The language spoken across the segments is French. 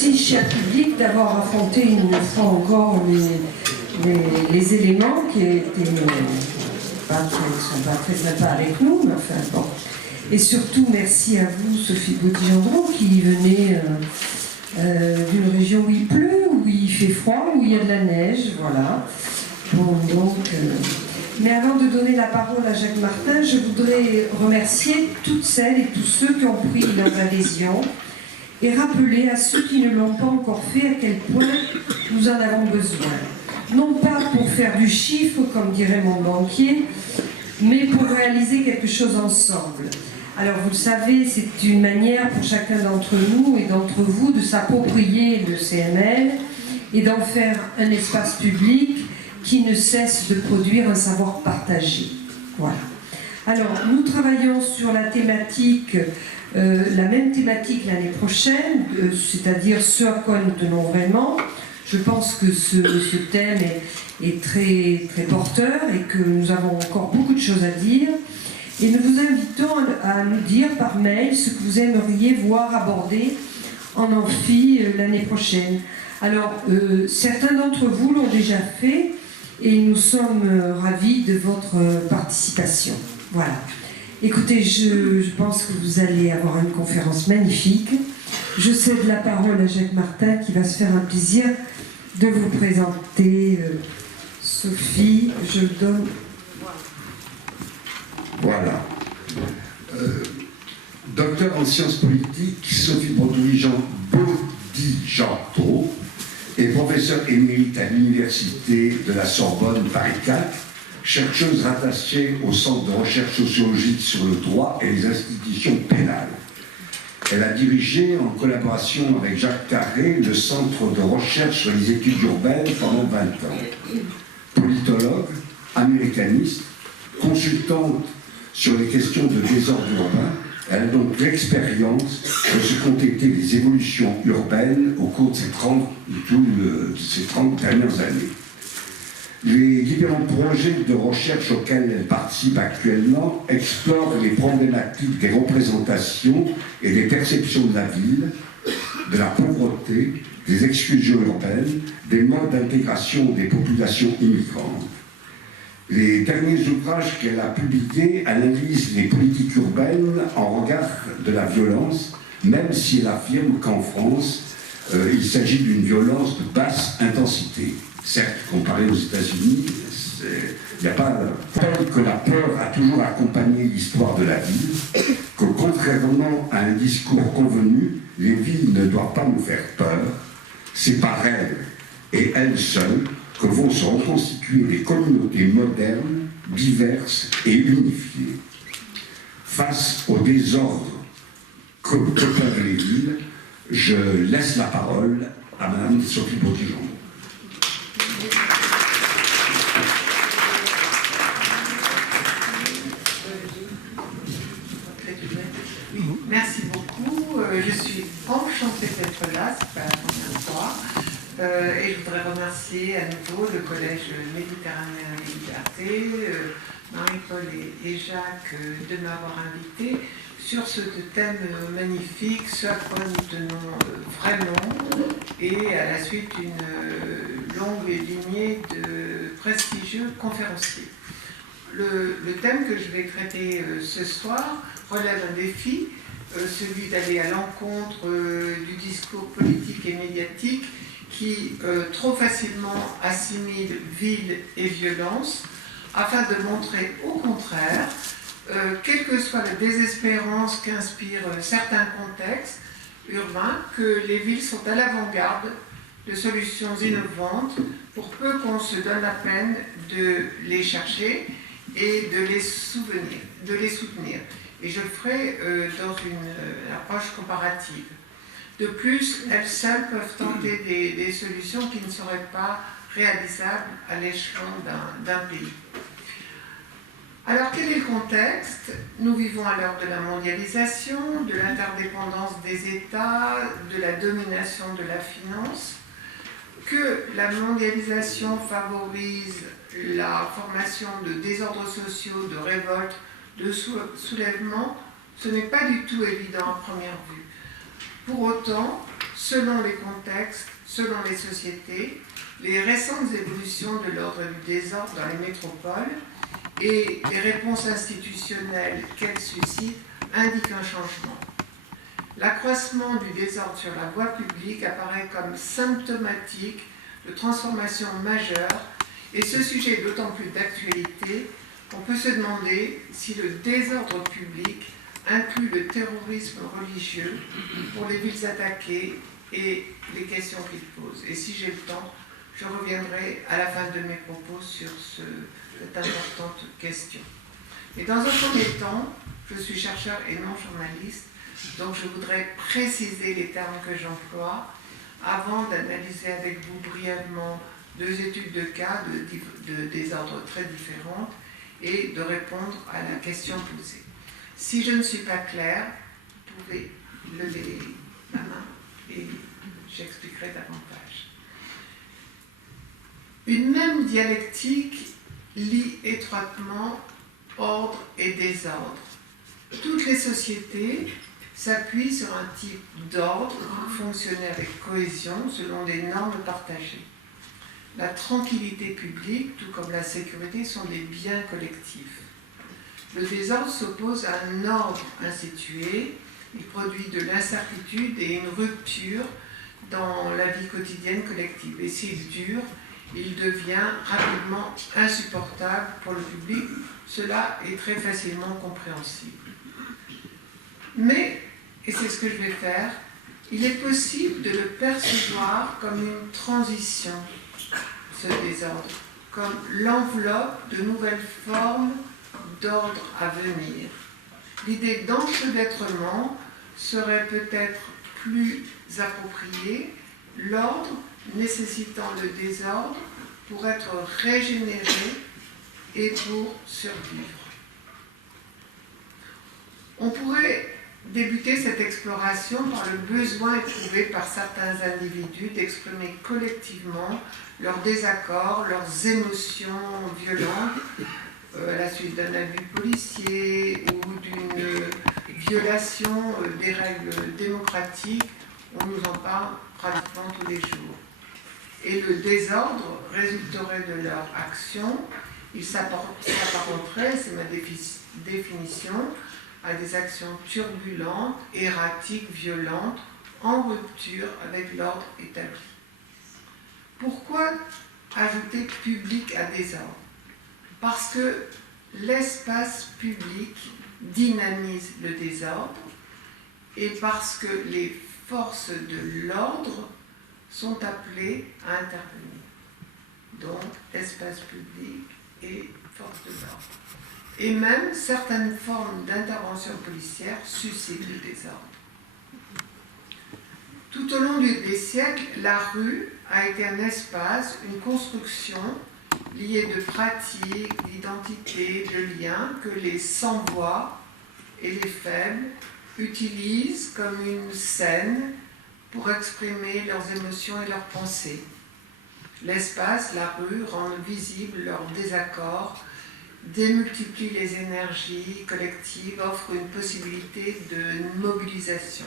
merci, cher public, d'avoir affronté une fois encore les éléments qui étaient sont pas très sympas avec nous, mais enfin bon. Et surtout, merci à vous, Sophie Gauthier-Gendron, qui venait d'une région où il pleut, où il fait froid, où il y a de la neige, voilà. Bon, donc... Mais avant de donner la parole à Jacques Martin, je voudrais remercier toutes celles et tous ceux qui ont pris leur adhésion et rappeler à ceux qui ne l'ont pas encore fait à quel point nous en avons besoin. Non pas pour faire du chiffre, comme dirait mon banquier, mais pour réaliser quelque chose ensemble. Alors vous le savez, c'est une manière pour chacun d'entre nous et d'entre vous de s'approprier le CML et d'en faire un espace public qui ne cesse de produire un savoir partagé. Voilà. Alors, nous travaillons sur la thématique, la même thématique l'année prochaine, c'est-à-dire ce à quoi nous tenons vraiment. Je pense que ce thème est très, très porteur et que nous avons encore beaucoup de choses à dire. Et nous vous invitons à nous dire par mail ce que vous aimeriez voir abordé en amphi l'année prochaine. Alors, certains d'entre vous l'ont déjà fait, et nous sommes ravis de votre participation. Voilà. Écoutez, je pense que vous allez avoir une conférence magnifique. Je cède la parole à Jacques Martin qui va se faire un plaisir de vous présenter. Sophie, je donne... Voilà. Docteur en sciences politiques, Sophie Baudy-Gentot est professeure émérite à l'Université de la Sorbonne Paris 4, chercheuse rattachée au Centre de recherche sociologique sur le droit et les institutions pénales. Elle a dirigé, en collaboration avec Jacques Carré, le Centre de recherche sur les études urbaines pendant 20 ans. Politologue, américaniste, consultante sur les questions de désordre urbain, elle a donc l'expérience de ce qu'ont été les évolutions urbaines au cours de ces 30 dernières années. Les différents projets de recherche auxquels elle participe actuellement explorent les problématiques des représentations et des perceptions de la ville, de la pauvreté, des exclusions urbaines, des modes d'intégration des populations immigrantes. Les derniers ouvrages qu'elle a publiés analysent les politiques urbaines en regard de la violence, même si elle affirme qu'en France, il s'agit d'une violence de basse intensité. Certes, comparé aux États-Unis, il n'y a pas que la peur a toujours accompagné l'histoire de la ville, que contrairement à un discours convenu, les villes ne doivent pas nous faire peur. C'est par elles, et elles seules, que vont se reconstituer des communautés modernes, diverses et unifiées. Face au désordre que peuvent les villes, je laisse la parole à Mme Sophie Gauthier-Gendron. Merci beaucoup. Je suis enchantée d'être là, c'est pas la première fois. Et je voudrais remercier à nouveau le Collège Méditerranéen des Libertés, Marie-Paul et Jacques de m'avoir invité sur ce thème magnifique, ce à quoi nous tenons vraiment, et à la suite une longue lignée de prestigieux conférenciers. Le thème que je vais traiter ce soir relève un défi, celui d'aller à l'encontre du discours politique et médiatique qui trop facilement assimile ville et violence, afin de montrer au contraire, quelle que soit la désespérance qu'inspirent certains contextes urbains, que les villes sont à l'avant-garde de solutions innovantes, pour peu qu'on se donne la peine de les chercher et de les soutenir. Et je le ferai dans une approche comparative. De plus, elles seules peuvent tenter des solutions qui ne seraient pas réalisables à l'échelon d'un pays. Alors, quel est le contexte? Nous vivons à l'heure de la mondialisation, de l'interdépendance des États, de la domination de la finance, que la mondialisation favorise la formation de désordres sociaux, de révoltes, de soulèvements, ce n'est pas du tout évident à première vue. Pour autant, selon les contextes, selon les sociétés, les récentes évolutions de l'ordre du désordre dans les métropoles et les réponses institutionnelles qu'elles suscitent indiquent un changement. L'accroissement du désordre sur la voie publique apparaît comme symptomatique de transformations majeures, et ce sujet est d'autant plus d'actualité qu'on peut se demander si le désordre public inclut le terrorisme religieux pour les villes attaquées et les questions qu'il pose. Et si j'ai le temps, je reviendrai à la fin de mes propos sur cette importante question. Et dans un premier temps, je suis chercheur et non journaliste, donc je voudrais préciser les termes que j'emploie avant d'analyser avec vous brièvement deux études de cas de désordre très différentes et de répondre à la question posée. Si je ne suis pas claire, vous pouvez lever la main et j'expliquerai davantage. Une même dialectique lie étroitement ordre et désordre. Toutes les sociétés s'appuient sur un type d'ordre pour fonctionner avec cohésion selon des normes partagées. La tranquillité publique, tout comme la sécurité, sont des biens collectifs. Le désordre s'oppose à un ordre institué, il produit de l'incertitude et une rupture dans la vie quotidienne collective. Et s'il dure, il devient rapidement insupportable pour le public. Cela est très facilement compréhensible. Mais, et c'est ce que je vais faire, il est possible de le percevoir comme une transition, ce désordre, comme l'enveloppe de nouvelles formes d'ordre à venir. L'idée d'enchevêtrement serait peut-être plus appropriée, l'ordre nécessitant le désordre pour être régénéré et pour survivre. On pourrait débuter cette exploration par le besoin éprouvé par certains individus d'exprimer collectivement leurs désaccords, leurs émotions violentes à la suite d'un abus policier ou d'une violation des règles démocratiques. On nous en parle pratiquement tous les jours. Et le désordre résulterait de leur action. Il s'apparenterait, c'est ma définition, à des actions turbulentes, erratiques, violentes, en rupture avec l'ordre établi. Pourquoi ajouter public à désordre? Parce que l'espace public dynamise le désordre et parce que les forces de l'ordre sont appelées à intervenir. Donc, espace public et forces de l'ordre. Et même certaines formes d'intervention policière suscitent le désordre. Tout au long des siècles, la rue a été un espace, une construction liée de pratiques, d'identités, de liens que les sans-voix et les faibles utilisent comme une scène pour exprimer leurs émotions et leurs pensées. L'espace, la rue, rendent visibles leurs désaccords, démultiplie les énergies collectives, offre une possibilité de mobilisation.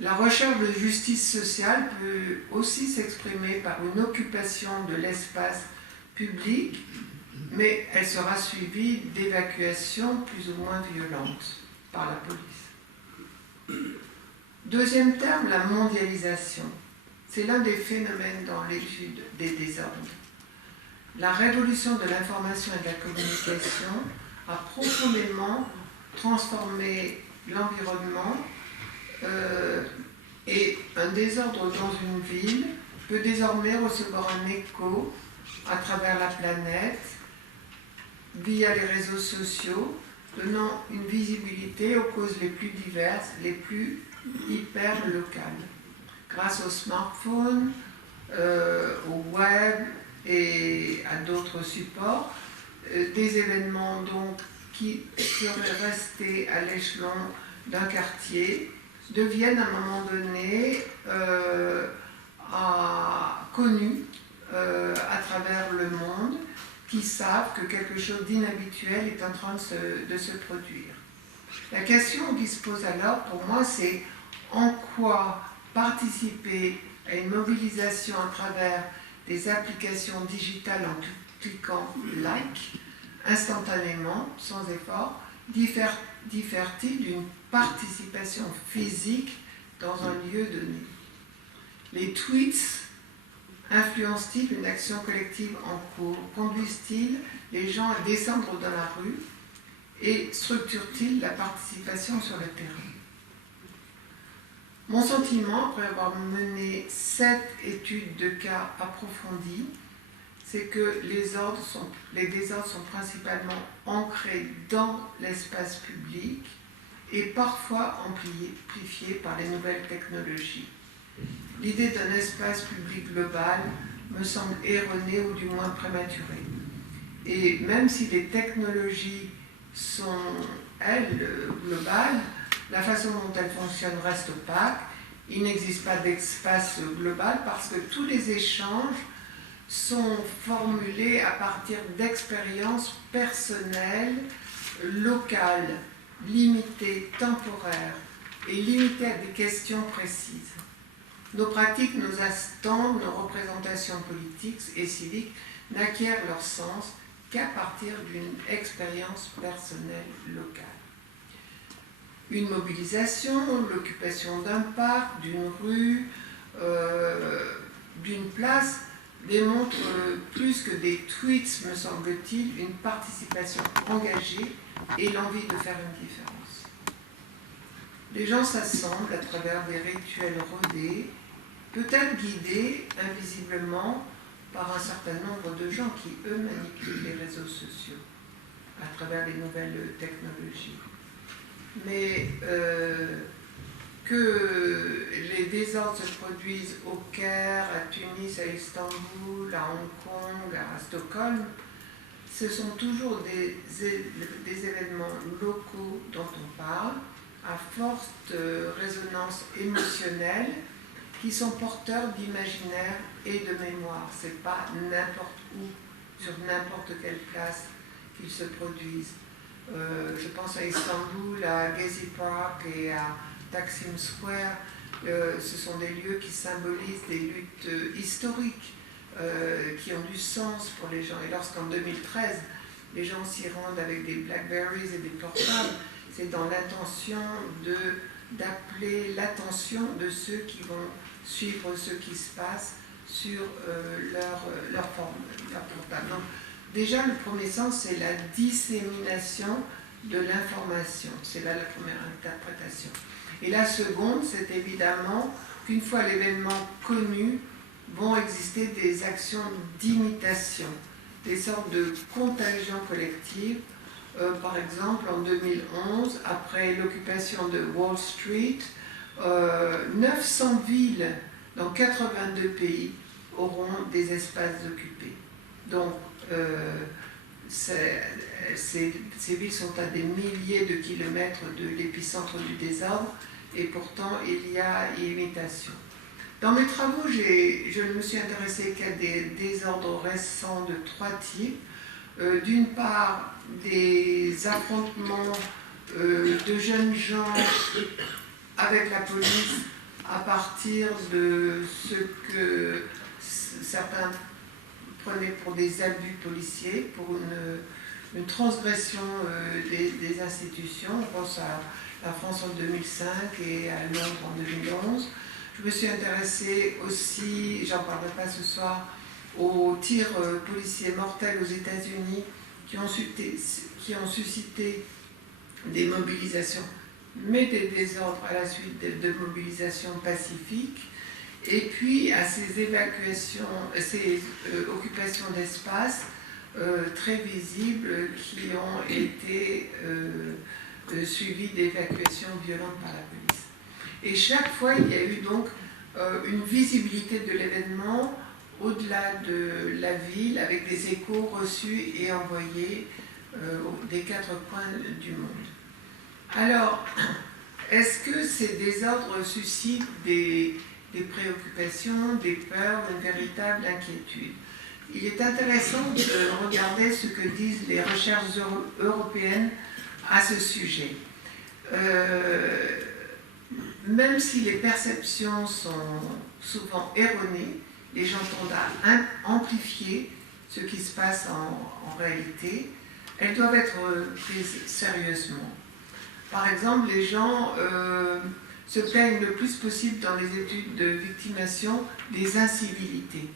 La recherche de justice sociale peut aussi s'exprimer par une occupation de l'espace public, mais elle sera suivie d'évacuations plus ou moins violentes par la police. Deuxième terme, la mondialisation. C'est l'un des phénomènes dans l'étude des désordres. La révolution de l'information et de la communication a profondément transformé l'environnement et un désordre dans une ville peut désormais recevoir un écho à travers la planète via les réseaux sociaux, donnant une visibilité aux causes les plus diverses, les plus hyper locales. Grâce au smartphone, au web et à d'autres supports, des événements donc qui seraient restés à l'échelon d'un quartier deviennent à un moment donné connus à travers le monde, qui savent que quelque chose d'inhabituel est en train de se produire. La question qui se pose alors pour moi, c'est en quoi participer à une mobilisation à travers des applications digitales en cliquant like instantanément, sans effort, diffère-t-il d'une participation physique dans un lieu donné? Les tweets influencent-ils une action collective en cours? Conduisent-ils les gens à descendre dans la rue? Et structurent-ils la participation sur le terrain? Mon sentiment, après avoir mené 7 études de cas approfondies, c'est que les désordres sont principalement ancrés dans l'espace public et parfois amplifiés par les nouvelles technologies. L'idée d'un espace public global me semble erronée ou du moins prématurée. Et même si les technologies sont, elles, globales, la façon dont elles fonctionnent reste opaque. Il n'existe pas d'espace global parce que tous les échanges sont formulés à partir d'expériences personnelles, locales, limitées, temporaires et limitées à des questions précises. Nos pratiques, nos attentes, nos représentations politiques et civiques n'acquièrent leur sens qu'à partir d'une expérience personnelle locale. Une mobilisation, l'occupation d'un parc, d'une rue, d'une place démontre plus que des tweets, me semble-t-il, une participation engagée et l'envie de faire une différence. Les gens s'assemblent à travers des rituels rodés, peut-être guidés invisiblement par un certain nombre de gens qui, eux, manipulent les réseaux sociaux à travers les nouvelles technologies. Mais que les désordres se produisent au Caire, à Tunis, à Istanbul, à Hong Kong, à Stockholm, ce sont toujours des événements locaux dont on parle, à forte résonance émotionnelle, qui sont porteurs d'imaginaire et de mémoire. Ce n'est pas n'importe où, sur n'importe quelle place qu'ils se produisent. Je pense à Istanbul, à Gezi Park et à Taksim Square. Ce sont des lieux qui symbolisent des luttes historiques qui ont du sens pour les gens. Et lorsqu'en 2013, les gens s'y rendent avec des Blackberries et des portables, c'est dans l'intention d'appeler l'attention de ceux qui vont suivre ce qui se passe sur leur portable. Donc, déjà, le premier sens, c'est la dissémination de l'information. C'est là la première interprétation. Et la seconde, c'est évidemment qu'une fois l'événement connu, vont exister des actions d'imitation, des sortes de contagion collective. Par exemple, en 2011, après l'occupation de Wall Street, 900 villes dans 82 pays auront des espaces occupés. Donc, ces villes sont à des milliers de kilomètres de l'épicentre du désordre et pourtant il y a imitation. Dans mes travaux, je ne me suis intéressée qu'à des désordres récents de 3 types. D'une part, des affrontements de jeunes gens avec la police à partir de ce que certains prenaient pour des abus policiers, pour une transgression des institutions. On pense à la France en 2005 et à Londres en 2011. Je me suis intéressée aussi, j'en parlerai pas ce soir, aux tirs policiers mortels aux États-Unis qui ont suscité des mobilisations, mais des désordres à la suite de mobilisations pacifiques, et puis à ces occupations d'espace très visibles qui ont été suivies d'évacuations violentes par la police. Et chaque fois, il y a eu donc une visibilité de l'événement au-delà de la ville, avec des échos reçus et envoyés des 4 coins du monde. Alors, est-ce que ces désordres suscitent des préoccupations, des peurs, une véritable inquiétude? Il est intéressant de regarder ce que disent les recherches européennes à ce sujet. même si les perceptions sont souvent erronées, les gens tendent à amplifier ce qui se passe en réalité, elles doivent être prises sérieusement. Par exemple, les gens se plaignent le plus possible dans les études de victimation des incivilités.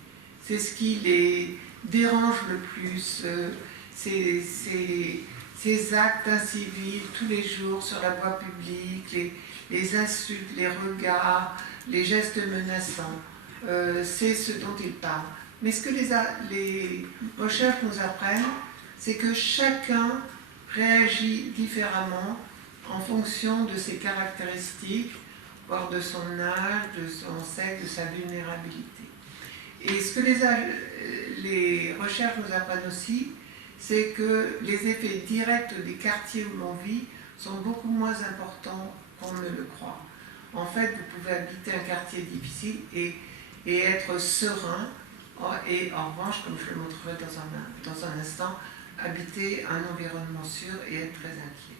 C'est ce qui les dérange le plus, ces actes incivils tous les jours sur la voie publique, les insultes, les regards, les gestes menaçants. C'est ce dont ils parlent. Mais ce que les recherches nous apprennent, c'est que chacun réagit différemment en fonction de ses caractéristiques, voire de son âge, de son sexe, de sa vulnérabilité. Et ce que les recherches nous apprennent aussi, c'est que les effets directs des quartiers où l'on vit sont beaucoup moins importants qu'on ne le croit. En fait, vous pouvez habiter un quartier difficile et être serein, et en revanche, comme je le montrerai dans un instant, habiter un environnement sûr et être très inquiet.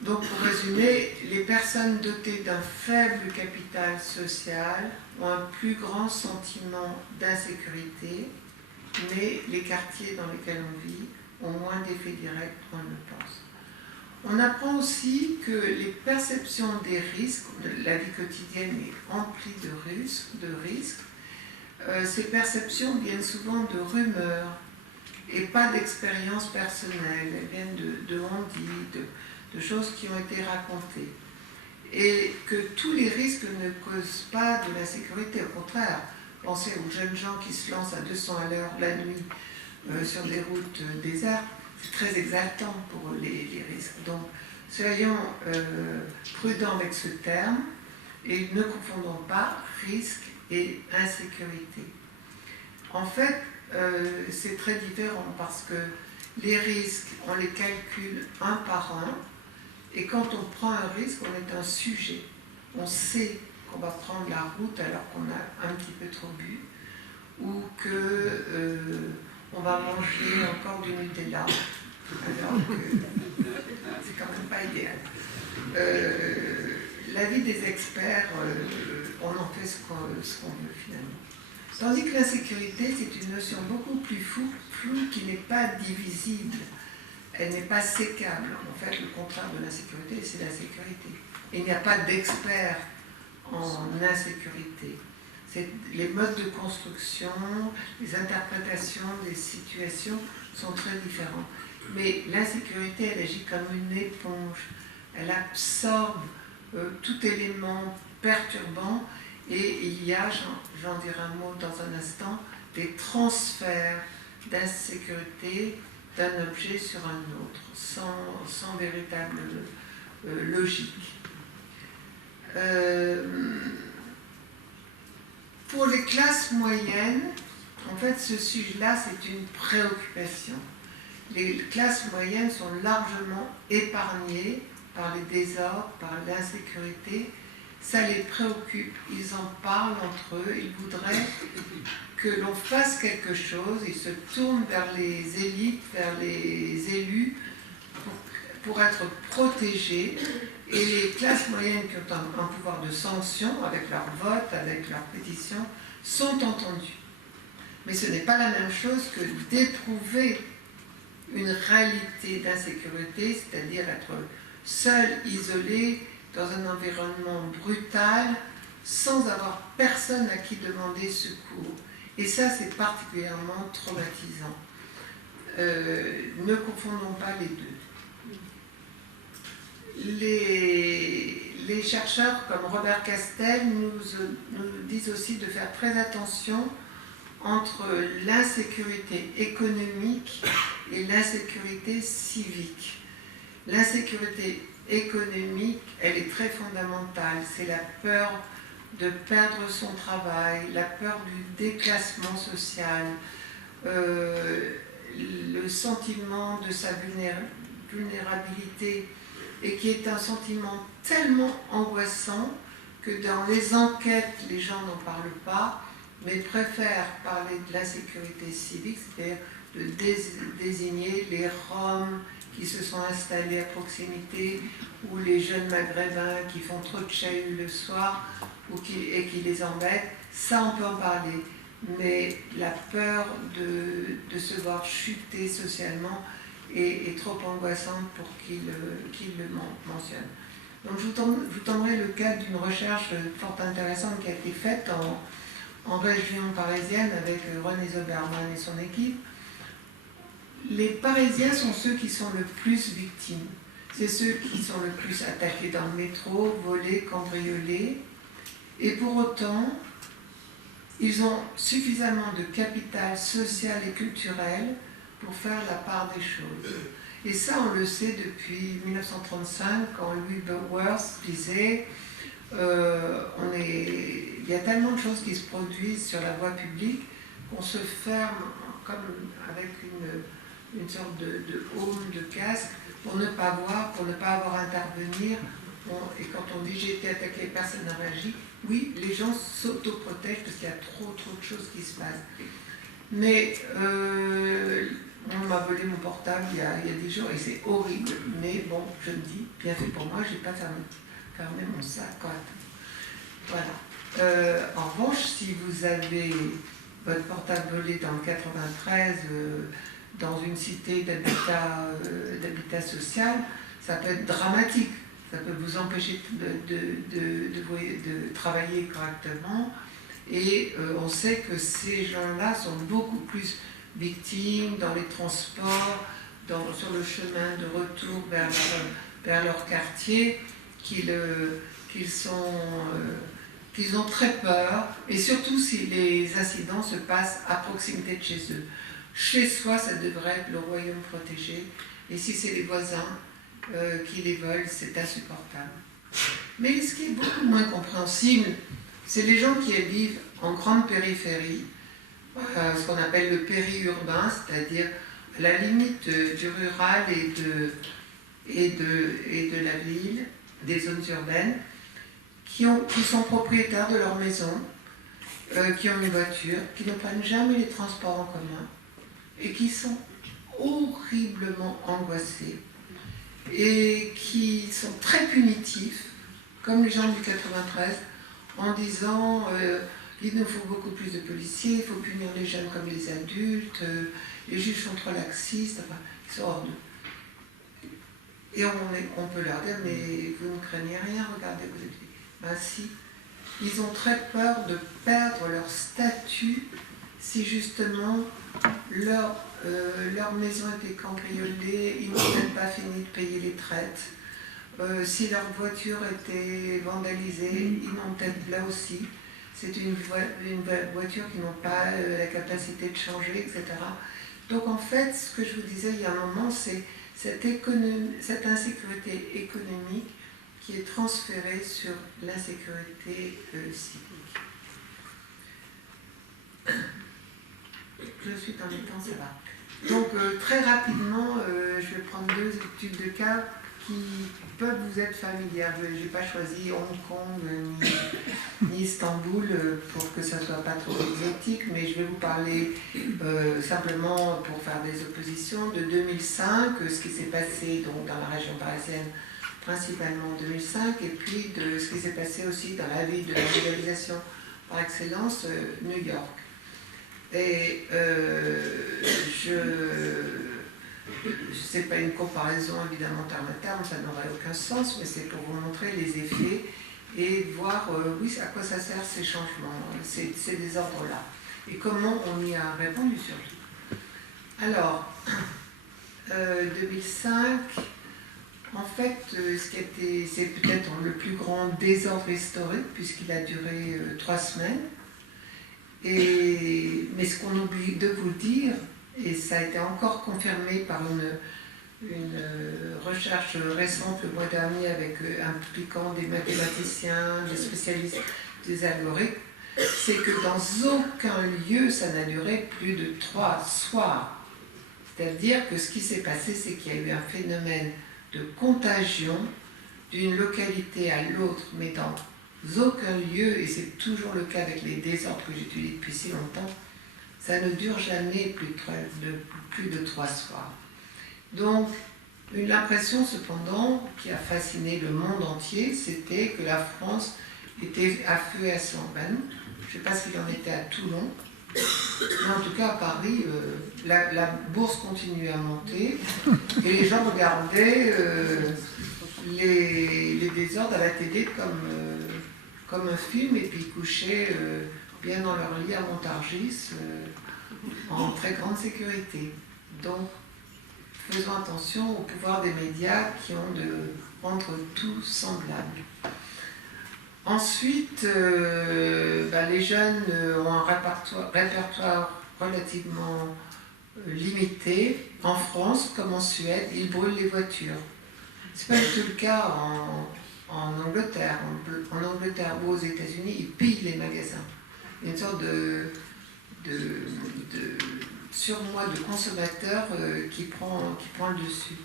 Donc, pour résumer, les personnes dotées d'un faible capital social ont un plus grand sentiment d'insécurité, mais les quartiers dans lesquels on vit ont moins d'effets directs qu'on ne le pense. On apprend aussi que les perceptions des risques, la vie quotidienne est emplie de risques, ces perceptions viennent souvent de rumeurs et pas d'expériences personnelles, elles viennent de on-dit, de choses qui ont été racontées. Et que tous les risques ne causent pas de l'insécurité, au contraire. Pensez aux jeunes gens qui se lancent à 200 à l'heure la nuit sur des routes désertes, c'est très exaltant pour les risques. Donc soyons prudents avec ce terme et ne confondons pas risque et insécurité. En fait, c'est très différent parce que les risques, on les calcule un par un, et quand on prend un risque, on est un sujet. On sait qu'on va prendre la route alors qu'on a un petit peu trop bu, ou qu'on va manger encore du Nutella, alors que c'est quand même pas idéal. L'avis des experts, on en fait ce qu'on veut finalement. Tandis que l'insécurité, c'est une notion beaucoup plus floue qui n'est pas divisible. Elle n'est pas sécable. En fait, le contraire de l'insécurité, c'est la sécurité. Il n'y a pas d'experts en insécurité. Les modes de construction, les interprétations des situations sont très différents. Mais l'insécurité, elle agit comme une éponge. Elle absorbe tout élément perturbant et il y a, j'en dirai un mot dans un instant, des transferts d'insécurité d'un objet sur un autre, sans véritable logique. Pour les classes moyennes, en fait, ce sujet-là, c'est une préoccupation. Les classes moyennes sont largement épargnées par les désordres, par l'insécurité. Ça les préoccupe, ils en parlent entre eux, ils voudraient que l'on fasse quelque chose, ils se tournent vers les élites, vers les élus pour être protégés. Et les classes moyennes qui ont un pouvoir de sanction, avec leur vote, avec leur pétition, sont entendues. Mais ce n'est pas la même chose que d'éprouver une réalité d'insécurité, c'est-à-dire être seul, isolé, dans un environnement brutal, sans avoir personne à qui demander secours. Et ça, c'est particulièrement traumatisant. Ne confondons pas les deux. Les chercheurs comme Robert Castel nous disent aussi de faire très attention entre l'insécurité économique et l'insécurité civique. L'insécurité économique, elle est très fondamentale. C'est la peur de perdre son travail, la peur du déclassement social, le sentiment de sa vulnérabilité, et qui est un sentiment tellement angoissant que dans les enquêtes, les gens n'en parlent pas, mais préfère parler de l'insécurité civique, c'est-à-dire de désigner les Roms qui se sont installés à proximité, ou les jeunes maghrébins qui font trop de chahut le soir et qui les embêtent. Ça, on peut en parler. Mais la peur de se voir chuter socialement est trop angoissante pour qu'il le mentionne. Donc je vous tendrai le cas d'une recherche fort intéressante qui a été faite en région parisienne avec René Zoberman et son équipe. Les Parisiens sont ceux qui sont le plus victimes. C'est ceux qui sont le plus attaqués dans le métro, volés, cambriolés. Et pour autant, ils ont suffisamment de capital social et culturel pour faire la part des choses. Et ça, on le sait depuis 1935, quand Louis Worth disait il y a tellement de choses qui se produisent sur la voie publique qu'on se ferme comme avec une sorte de haume, de casque, pour ne pas voir, pour ne pas avoir à intervenir. Et quand on dit j'ai été attaqué, personne n'a réagi, oui, les gens s'autoprotègent parce qu'il y a trop de choses qui se passent. Mais on m'a volé mon portable il y a 10 jours et c'est horrible. Mais bon, je me dis, bien fait pour moi, j'ai pas fermé mon sac correctement. Voilà. En revanche, si vous avez votre portable volé dans le 93, dans une cité d'habitat social, ça peut être dramatique. Ça peut vous empêcher de travailler correctement. Et on sait que ces gens-là sont beaucoup plus victimes dans les transports, sur le chemin de retour vers leur quartier, qu'ils ont très peur, et surtout si les incidents se passent à proximité de chez eux. Chez soi, ça devrait être le royaume protégé, et si c'est les voisins qui les volent, c'est insupportable. Mais ce qui est beaucoup moins compréhensible, c'est les gens qui vivent en grande périphérie, ce qu'on appelle le périurbain, c'est-à-dire à la limite du rural et de la ville, des zones urbaines, qui sont propriétaires de leur maison, qui ont une voiture, qui ne prennent jamais les transports en commun, et qui sont horriblement angoissés, et qui sont très punitifs, comme les gens du 93, en disant il nous faut beaucoup plus de policiers, il faut punir les jeunes comme les adultes, les juges sont trop laxistes, enfin, ils sont hors d'eux. Et on peut leur dire, mais vous ne craignez rien, regardez, vous êtes... Ben si, ils ont très peur de perdre leur statut si justement leur maison était cambriolée, ils n'ont peut-être pas fini de payer les traites. Si leur voiture était vandalisée, ils n'ont peut-être là aussi. C'est une voiture qui n'ont pas la capacité de changer, etc. Donc en fait, ce que je vous disais il y a un moment, c'est cette insécurité économique qui est transférée sur l'insécurité civique. Je suis dans les temps, ça va. Donc très rapidement, je vais prendre 2 études de cas qui peuvent vous être familières. Je n'ai pas choisi Hong Kong ni Istanbul pour que ça ne soit pas trop exotique, mais je vais vous parler simplement pour faire des oppositions de 2005, ce qui s'est passé donc, dans la région parisienne, principalement en 2005, et puis de ce qui s'est passé aussi dans la ville de la mondialisation par excellence, New York. Et ce n'est pas une comparaison évidemment terme à terme, ça n'aurait aucun sens, mais c'est pour vous montrer les effets et voir oui, à quoi ça sert ces changements, ces désordres-là, et comment on y a répondu surtout. Alors, 2005, en fait, c'est peut-être le plus grand désordre historique, puisqu'il a duré 3 semaines. Mais ce qu'on oublie de vous dire, et ça a été encore confirmé par une recherche récente le mois dernier impliquant des mathématiciens, des spécialistes des algorithmes, c'est que dans aucun lieu ça n'a duré plus de 3 soirs. C'est-à-dire que ce qui s'est passé, c'est qu'il y a eu un phénomène de contagion d'une localité à l'autre, mais dans aucun lieu, et c'est toujours le cas avec les désordres que j'étudie depuis si longtemps, ça ne dure jamais plus de 3 soirs. Donc, l'impression cependant qui a fasciné le monde entier, c'était que la France était à feu et à sang. Ben, je ne sais pas s'il en était à Toulon, mais en tout cas à Paris, la bourse continuait à monter et les gens regardaient les désordres à la télé comme un film, et puis ils couchaient bien dans leur lit à Montargis en très grande sécurité. Donc, faisons attention au pouvoir des médias qui ont de rendre tout semblable. Ensuite, les jeunes ont un répertoire relativement limité. En France, comme en Suède, ils brûlent les voitures. Ce n'est pas du tout le cas en Angleterre. En Angleterre ou aux États-Unis, ils pillent les magasins. Il y a une sorte de surmoi de consommateurs qui prend le dessus.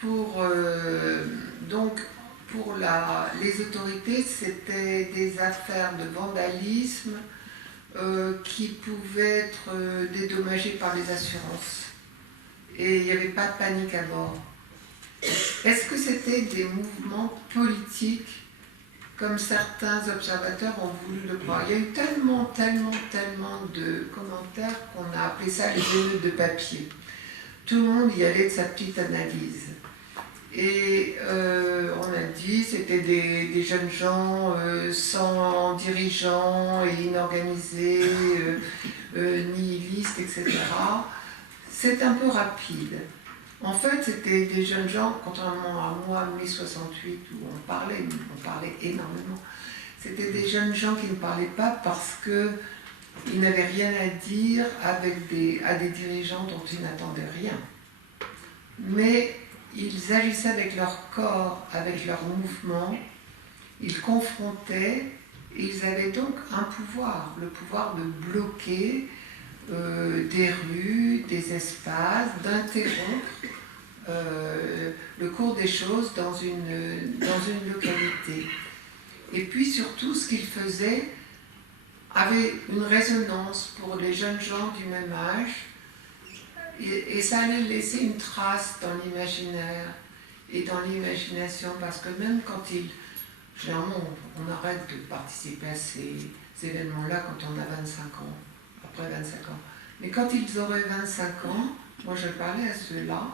Pour les autorités, c'était des affaires de vandalisme qui pouvaient être dédommagées par les assurances. Et il n'y avait pas de panique à bord. Est-ce que c'était des mouvements politiques comme certains observateurs ont voulu le croire? Il y a eu tellement de commentaires qu'on a appelé ça les émeutes de papier. Tout le monde y allait de sa petite analyse. Et on a dit que c'était des jeunes gens sans dirigeants et inorganisés, nihilistes, etc. C'est un peu rapide. En fait, c'était des jeunes gens, contrairement à moi, mai 68, où on parlait énormément. C'était des jeunes gens qui ne parlaient pas parce qu'ils n'avaient rien à dire à des dirigeants dont ils n'attendaient rien. Mais ils agissaient avec leur corps, avec leurs mouvements, ils confrontaient, et ils avaient donc un pouvoir, le pouvoir de bloquer des rues, des espaces, d'interrompre le cours des choses dans une localité. Et puis surtout, ce qu'ils faisaient avait une résonance pour les jeunes gens du même âge, et ça allait laisser une trace dans l'imaginaire et dans l'imagination, parce que même quand généralement, on arrête de participer à ces événements-là quand on a 25 ans, après 25 ans. Mais quand ils auraient 25 ans, moi je parlais à ceux-là,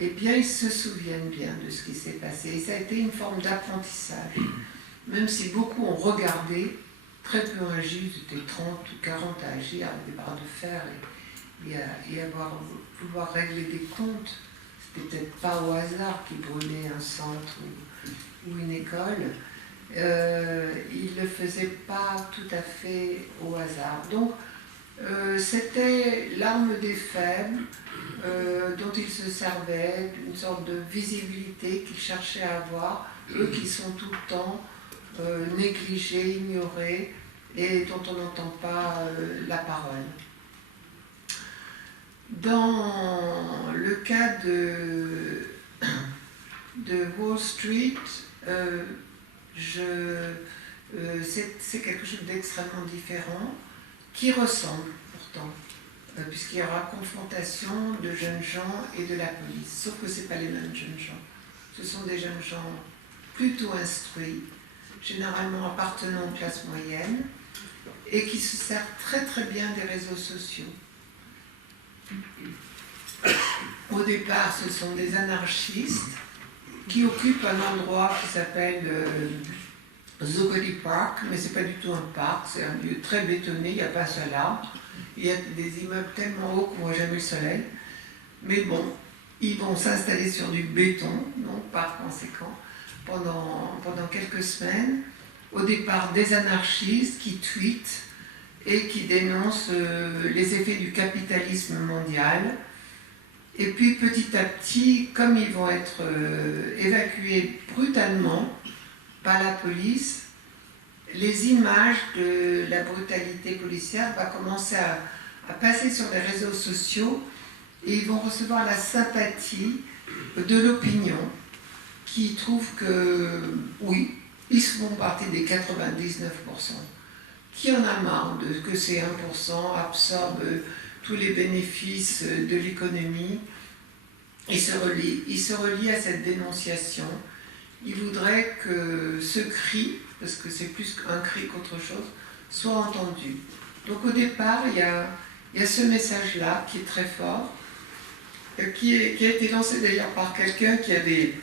eh bien ils se souviennent bien de ce qui s'est passé. Et ça a été une forme d'apprentissage. Même si beaucoup ont regardé, très peu agi, ils étaient 30 ou 40 à agir avec des barres de fer et vouloir régler des comptes. C'était peut-être pas au hasard qu'ils brûlaient un centre ou une école. Ils ne le faisaient pas tout à fait au hasard. Donc, c'était l'arme des faibles dont ils se servaient, d'une sorte de visibilité qu'ils cherchaient à avoir, eux qui sont tout le temps négligés, ignorés, et dont on n'entend pas la parole. Dans le cas de Wall Street, c'est quelque chose d'extrêmement différent, qui ressemble pourtant, puisqu'il y aura confrontation de jeunes gens et de la police, sauf que ce n'est pas les mêmes jeunes gens. Ce sont des jeunes gens plutôt instruits, généralement appartenant aux classes moyennes, et qui se servent très très bien des réseaux sociaux. Au départ, ce sont des anarchistes qui occupent un endroit qui s'appelle Zuccotti Park, mais ce n'est pas du tout un parc, c'est un lieu très bétonné, il n'y a pas un seul arbre. Il y a des immeubles tellement hauts qu'on ne voit jamais le soleil. Mais bon, ils vont s'installer sur du béton, donc par conséquent, pendant quelques semaines. Au départ, des anarchistes qui tweetent et qui dénoncent les effets du capitalisme mondial. Et puis petit à petit, comme ils vont être évacués brutalement par la police, les images de la brutalité policière vont commencer à passer sur les réseaux sociaux, et ils vont recevoir la sympathie de l'opinion qui trouve que, oui, ils font partie des 99%. Qui en a marre de que ces 1% absorbent tous les bénéfices de l'économie? Il se relie à cette dénonciation. Il voudrait que ce cri, parce que c'est plus un cri qu'autre chose, soit entendu. Donc au départ, il y a ce message-là qui est très fort, qui a été lancé d'ailleurs par quelqu'un qui avait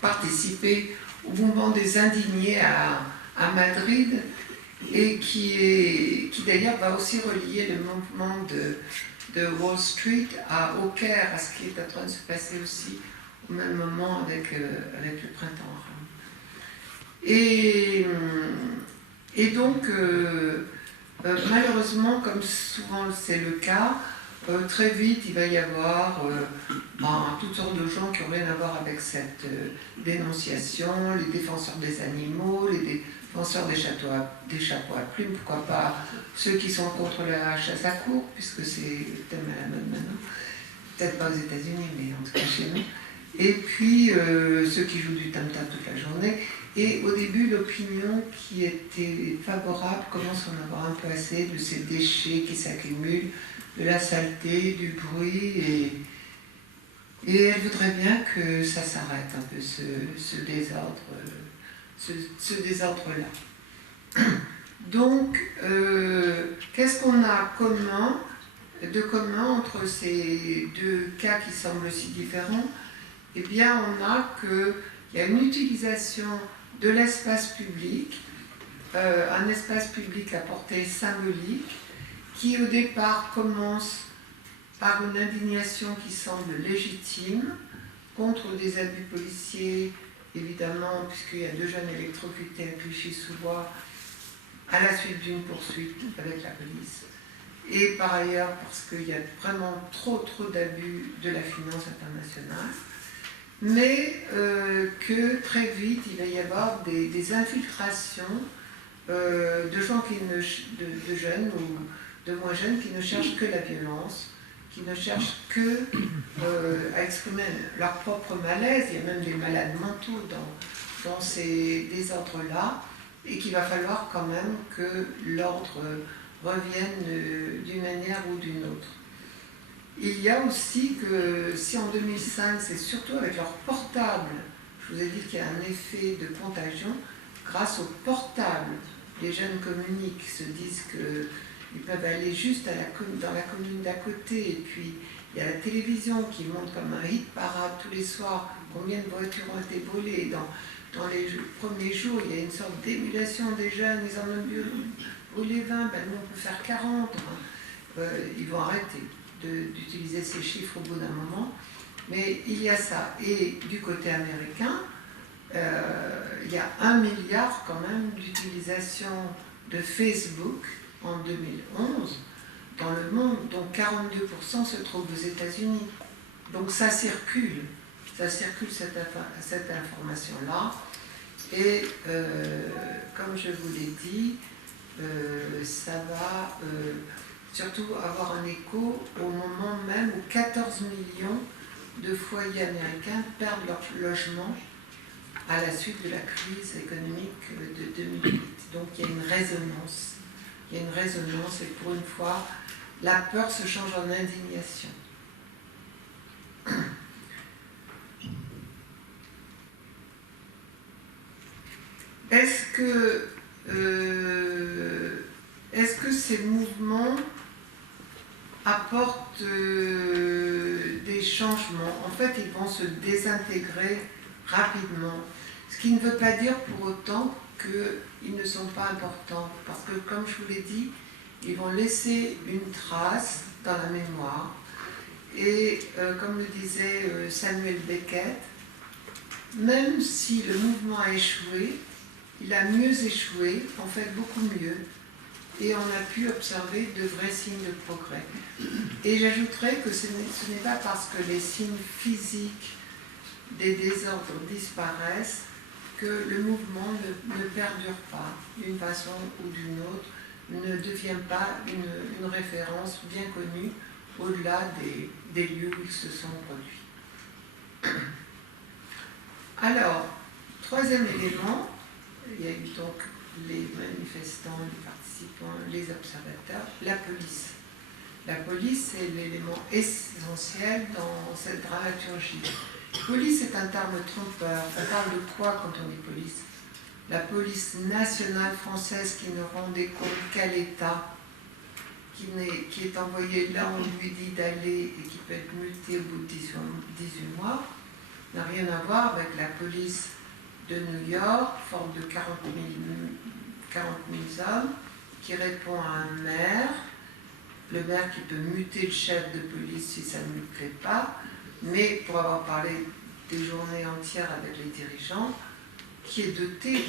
participé au mouvement des indignés à Madrid, et qui d'ailleurs va aussi relier le mouvement de Wall Street au Caire, à ce qui est en train de se passer aussi au même moment avec le printemps arabe. Et donc, malheureusement, comme souvent c'est le cas, très vite il va y avoir toutes sortes de gens qui n'ont rien à voir avec cette dénonciation, les défenseurs des animaux, les défenseurs des chapeaux à plumes, pourquoi pas ceux qui sont contre la chasse à courre, puisque c'est le thème à la mode maintenant, peut-être pas aux États-Unis, mais en tout cas chez nous, et puis ceux qui jouent du tam-tam toute la journée. Et au début, l'opinion qui était favorable commence à en avoir un peu assez de ces déchets qui s'accumulent, de la saleté, du bruit, et elle voudrait bien que ça s'arrête un peu, ce désordre-là. Donc, qu'est-ce qu'on a de commun entre ces deux cas qui semblent si différents? Eh bien, on a qu'il y a une utilisation de l'espace public, un espace public à portée symbolique, qui au départ commence par une indignation qui semble légitime contre des abus policiers, évidemment, puisqu'il y a 2 jeunes électrocutés à Clichy-sous-Bois à la suite d'une poursuite avec la police. Et par ailleurs, parce qu'il y a vraiment trop d'abus de la finance internationale, mais que très vite, il va y avoir des infiltrations de gens de jeunes ou de moins jeunes qui ne cherchent que la violence, qui ne cherchent que à exprimer leur propre malaise. Il y a même des malades mentaux dans ces désordres-là, et qu'il va falloir quand même que l'ordre revienne d'une manière ou d'une autre. Il y a aussi que si en 2005, c'est surtout avec leur portable, je vous ai dit qu'il y a un effet de contagion, grâce au portable, les jeunes communiquent, se disent qu'ils peuvent aller juste dans la commune d'à côté, et puis il y a la télévision qui montre comme un hit parade tous les soirs combien de voitures ont été volées. Dans les premiers jours, il y a une sorte d'émulation des jeunes, ils en ont volé 20, ben nous on peut faire 40. Ils vont arrêter d'utiliser ces chiffres au bout d'un moment, mais il y a ça. Et du côté américain, il y a 1 milliard quand même d'utilisation de Facebook en 2011 dans le monde, dont 42% se trouvent aux États-Unis. Donc ça circule cette information-là, et comme je vous l'ai dit, ça va surtout avoir un écho au moment même où 14 millions de foyers américains perdent leur logement à la suite de la crise économique de 2008. Donc il y a une résonance. Et pour une fois, la peur se change en indignation. Est-ce que ces mouvements apportent des changements? En fait, ils vont se désintégrer rapidement, ce qui ne veut pas dire pour autant qu'ils ne sont pas importants, parce que, comme je vous l'ai dit, ils vont laisser une trace dans la mémoire. Et comme le disait Samuel Beckett, même si le mouvement a échoué, il a mieux échoué, en fait beaucoup mieux, et on a pu observer de vrais signes de progrès. Et j'ajouterais que ce n'est pas parce que les signes physiques des désordres disparaissent que le mouvement ne perdure pas d'une façon ou d'une autre, ne devient pas une référence bien connue au-delà des lieux où ils se sont produits. Alors, troisième élément, Il y a eu donc les manifestants, les participants, les observateurs, la police. La police est l'élément essentiel dans cette dramaturgie. Police est un terme trompeur. On parle de quoi quand on dit police? La police nationale française qui ne rendait compte qu'à l'État, qui est envoyé là où on lui dit d'aller et qui peut être multé au bout de 18 mois, n'a rien à voir avec la police de New York, forte de 40 000 hommes, qui répond à un maire, le maire qui peut muter le chef de police si ça ne lui plaît pas, mais pour avoir parlé des journées entières avec les dirigeants, qui est doté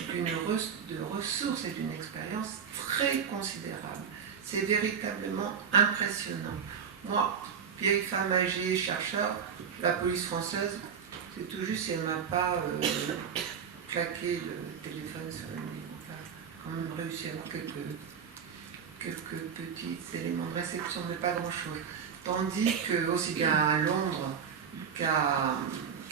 de ressources et d'une expérience très considérable. C'est véritablement impressionnant. Moi, vieille femme âgée, chercheur, la police française, c'est tout juste si elle ne m'a pas claqué le téléphone sur le mur. Enfin, quand même réussi à avoir quelques petits éléments de réception, mais pas grand-chose. Tandis que, aussi bien à Londres qu'à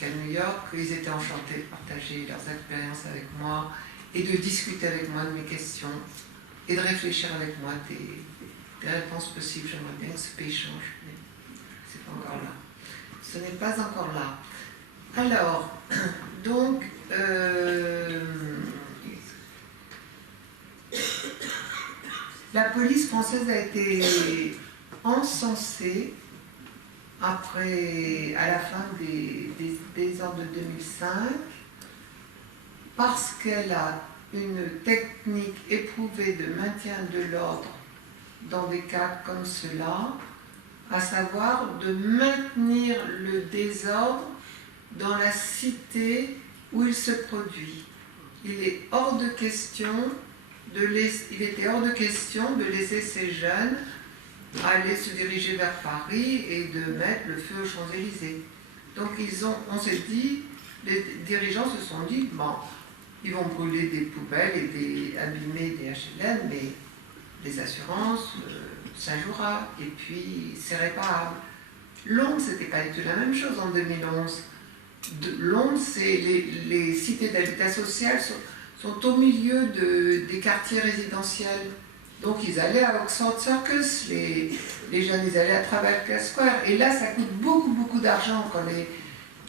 New York, ils étaient enchantés de partager leurs expériences avec moi et de discuter avec moi de mes questions et de réfléchir avec moi des réponses possibles. J'aimerais bien que ce pays change, mais c'est pas encore là. Ce n'est pas encore là. Alors, donc, la police française a été encensée à la fin des désordres de 2005 parce qu'elle a une technique éprouvée de maintien de l'ordre dans des cas comme cela, à savoir de maintenir le désordre dans la cité où il se produit. Il était hors de question de laisser ces jeunes aller se diriger vers Paris et de mettre le feu aux Champs-Élysées. Donc on s'est dit, les dirigeants se sont dit, bon, ils vont brûler des poubelles et abîmer des HLM, mais les assurances, ça jouera, et puis c'est réparable. Londres, c'était pas du tout la même chose en 2011. Londres, les cités d'habitat social sont au milieu des quartiers résidentiels. Donc ils allaient à Oxford Circus, les jeunes, ils allaient à Trafalgar Square. Et là, ça coûte beaucoup, beaucoup d'argent quand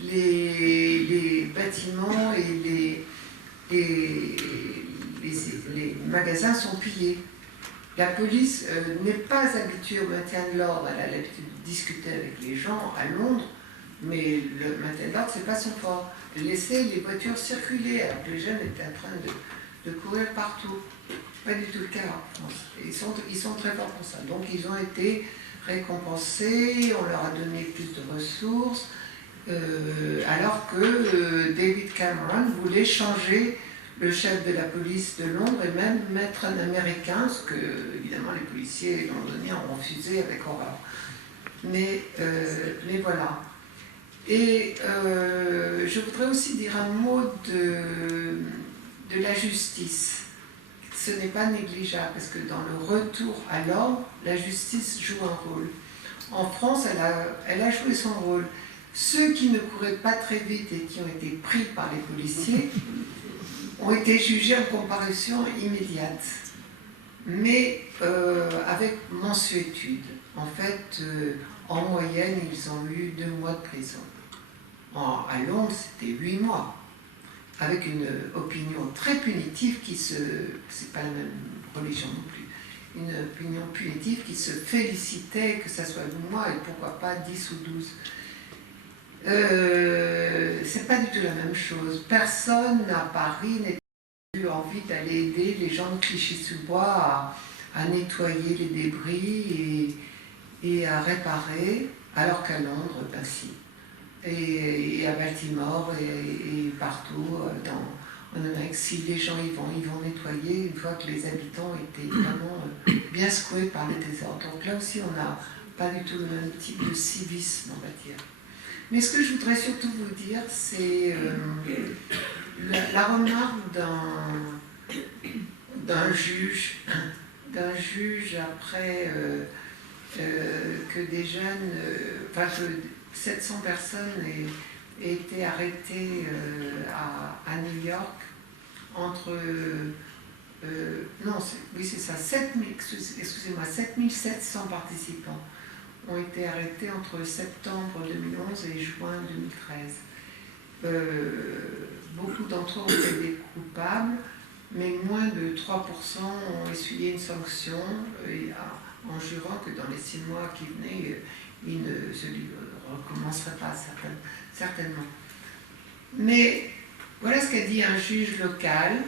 les bâtiments et les magasins sont pillés. La police n'est pas habituée au maintien de l'ordre. Elle a l'habitude de discuter avec les gens à Londres, mais le maintien de l'ordre, c'est pas son fort. Laisser les voitures circuler alors que les jeunes étaient en train de courir partout. Pas du tout le cas en France. Ils sont très forts pour ça. Donc ils ont été récompensés, on leur a donné plus de ressources, alors que David Cameron voulait changer le chef de la police de Londres et même mettre un Américain, ce que évidemment les policiers londoniens ont refusé avec horreur. Mais voilà. Et je voudrais aussi dire un mot de la justice. Ce n'est pas négligeable, parce que dans le retour à l'ordre, la justice joue un rôle. En France, elle a joué son rôle. Ceux qui ne couraient pas très vite et qui ont été pris par les policiers ont été jugés en comparution immédiate, mais avec mensuétude. En fait, en moyenne, ils ont eu 2 mois de prison. À Londres, c'était 8 mois. Avec une opinion très punitive c'est pas la même religion non plus, une opinion punitive qui se félicitait que ça soit 8 mois et pourquoi pas 10 ou 12. C'est pas du tout la même chose. Personne à Paris n'a eu envie d'aller aider les gens de Clichy-sous-Bois à nettoyer les débris et à réparer, alors qu'à Londres, ben si. Et à Baltimore et partout en Amérique, si les gens y vont nettoyer une fois que les habitants étaient vraiment bien secoués par les désordres. Donc là aussi, on n'a pas du tout le même type de civisme, on va dire. Mais ce que je voudrais surtout vous dire, c'est la remarque d'un juge après que des jeunes, que 700 personnes aient été arrêtées à New York entre... oui c'est ça, 7700 participants ont été arrêtés entre septembre 2011 et juin 2013. Beaucoup d'entre eux ont été des coupables, mais moins de 3% ont essuyé une sanction en jurant que dans les 6 mois qui venaient, ils ne se recommenceraient pas, certainement. Mais voilà ce qu'a dit un juge local.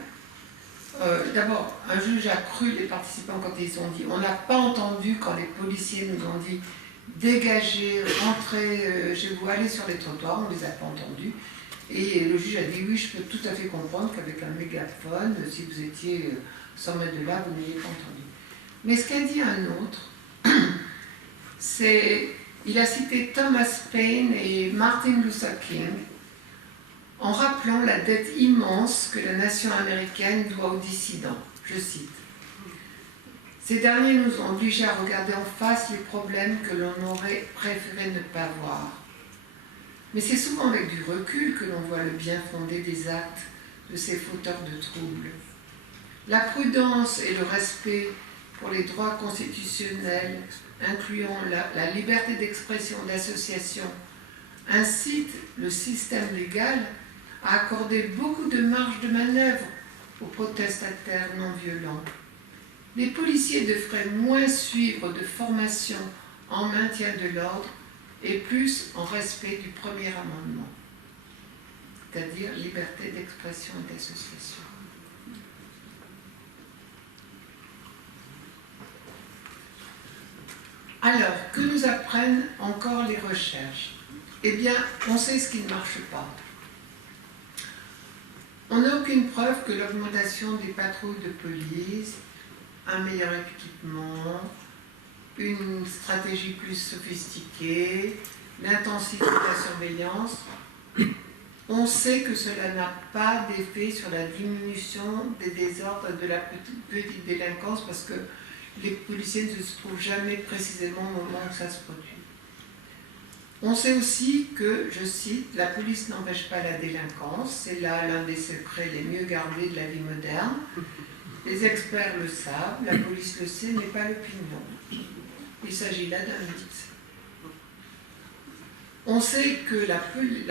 D'abord, un juge a cru les participants quand ils ont dit. On n'a pas entendu quand les policiers nous ont dit dégagez, rentrez chez vous, allez sur les trottoirs, on ne les a pas entendus. Et le juge a dit oui, je peux tout à fait comprendre qu'avec un mégaphone, si vous étiez 100 mètres de là, vous n'ayez pas entendu. Mais ce qu'a dit un autre, c'est, il a cité Thomas Paine et Martin Luther King en rappelant la dette immense que la nation américaine doit aux dissidents. Je cite. Ces derniers nous ont obligés à regarder en face les problèmes que l'on aurait préféré ne pas voir. Mais c'est souvent avec du recul que l'on voit le bien fondé des actes de ces fauteurs de troubles. La prudence et le respect pour les droits constitutionnels, incluant la liberté d'expression et d'association, incitent le système légal à accorder beaucoup de marge de manœuvre aux protestataires non violents. Les policiers devraient moins suivre de formation en maintien de l'ordre et plus en respect du premier amendement, c'est-à-dire liberté d'expression et d'association. Alors, que nous apprennent encore les recherches? Eh bien, on sait ce qui ne marche pas. On n'a aucune preuve que l'augmentation des patrouilles de police, un meilleur équipement, une stratégie plus sophistiquée, l'intensité de la surveillance, on sait que cela n'a pas d'effet sur la diminution des désordres de la petite délinquance parce que les policiers ne se trouvent jamais précisément au moment où ça se produit. On sait aussi que, je cite, la police n'empêche pas la délinquance, c'est là l'un des secrets les mieux gardés de la vie moderne. Les experts le savent, la police le sait, mais pas l'opinion. Il s'agit là d'un mythe. On sait que la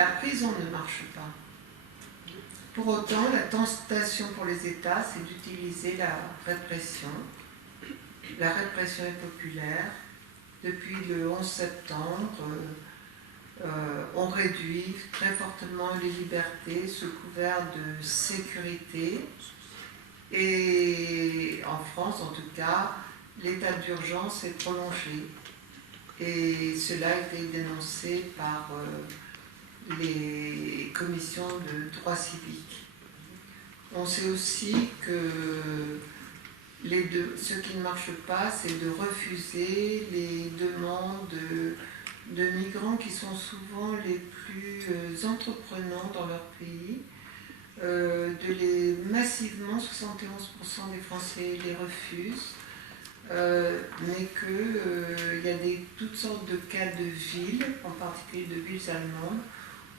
prison ne marche pas. Pour autant, la tentation pour les États, c'est d'utiliser la répression. La répression est populaire. Depuis le 11 septembre, on réduit très fortement les libertés sous couvert de sécurité. Et en France, en tout cas, l'état d'urgence est prolongé. Et cela a été dénoncé par les commissions de droit civique. On sait aussi que ce qui ne marche pas, c'est de refuser les demandes de migrants qui sont souvent les plus entreprenants dans leur pays, massivement, 71% des Français les refusent, mais qu'il y a toutes sortes de cas de villes, en particulier de villes allemandes,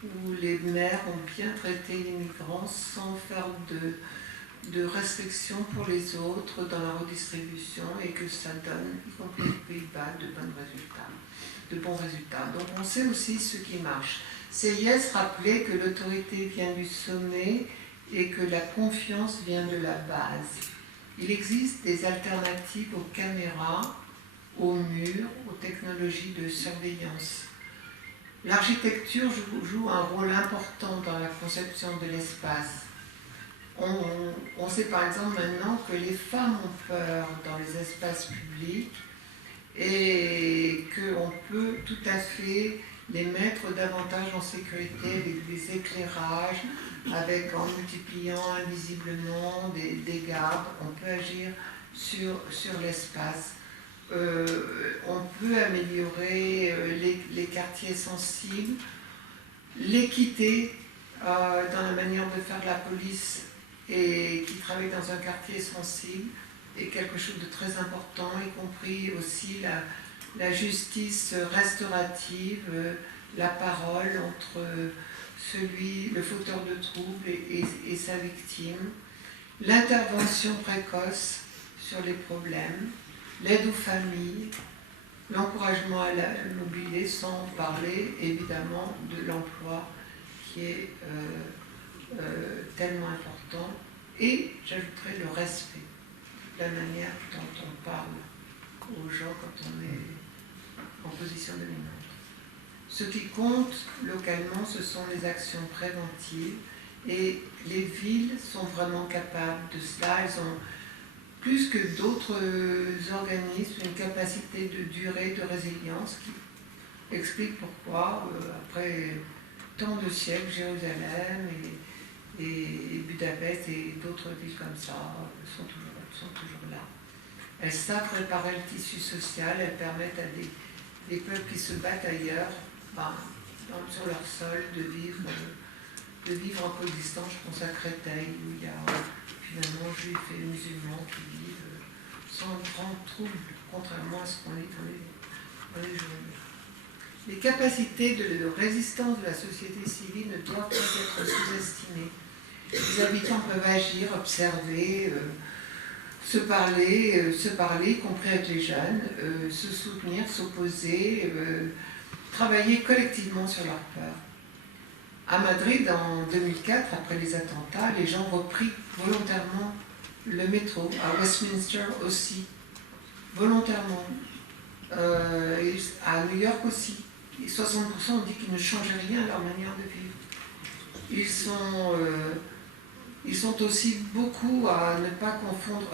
où les maires ont bien traité les migrants sans faire de restrictions pour les autres dans la redistribution et que ça donne, y compris aux Pays-Bas, de bons résultats. Donc on sait aussi ce qui marche. CIS rappelait que l'autorité vient du sommet et que la confiance vient de la base. Il existe des alternatives aux caméras, aux murs, aux technologies de surveillance. L'architecture joue un rôle important dans la conception de l'espace. On sait par exemple maintenant que les femmes ont peur dans les espaces publics et qu'on peut tout à fait les mettre davantage en sécurité avec des éclairages, en multipliant invisiblement des gardes. On peut agir sur l'espace. On peut améliorer les quartiers sensibles, l'équité dans la manière de faire la police et qui travaille dans un quartier sensible est quelque chose de très important, y compris aussi la justice restaurative, la parole entre le fauteur de troubles et sa victime. l'intervention précoce sur les problèmes, l'aide aux familles, l'encouragement à la mobilité, sans parler évidemment de l'emploi qui est tellement important, et j'ajouterais le respect, la manière dont on parle aux gens quand on est en position dominante. Ce qui compte localement, ce sont les actions préventives, et les villes sont vraiment capables de cela. Elles ont, plus que d'autres organismes, une capacité de durée, de résilience qui explique pourquoi, après tant de siècles, Jérusalem et Budapest et d'autres villes comme ça sont toujours là. Elles savent réparer le tissu social, elles permettent à des peuples qui se battent ailleurs, sur leur sol, de vivre en coexistence. Je pense à Créteil, où il y a finalement juifs et musulmans qui vivent sans grand trouble, contrairement à ce qu'on lit dans les journaux. Les capacités de résistance de la société civile ne doivent pas être sous-estimées. Les habitants peuvent agir, observer, se parler, y compris avec les jeunes, se soutenir, s'opposer, travailler collectivement sur leur peur. À Madrid, en 2004, après les attentats, les gens ont repris volontairement le métro, à Westminster aussi, volontairement, et à New York aussi. Et 60% ont dit qu'ils ne changeaient rien à leur manière de vivre. Ils sont aussi beaucoup à ne pas confondre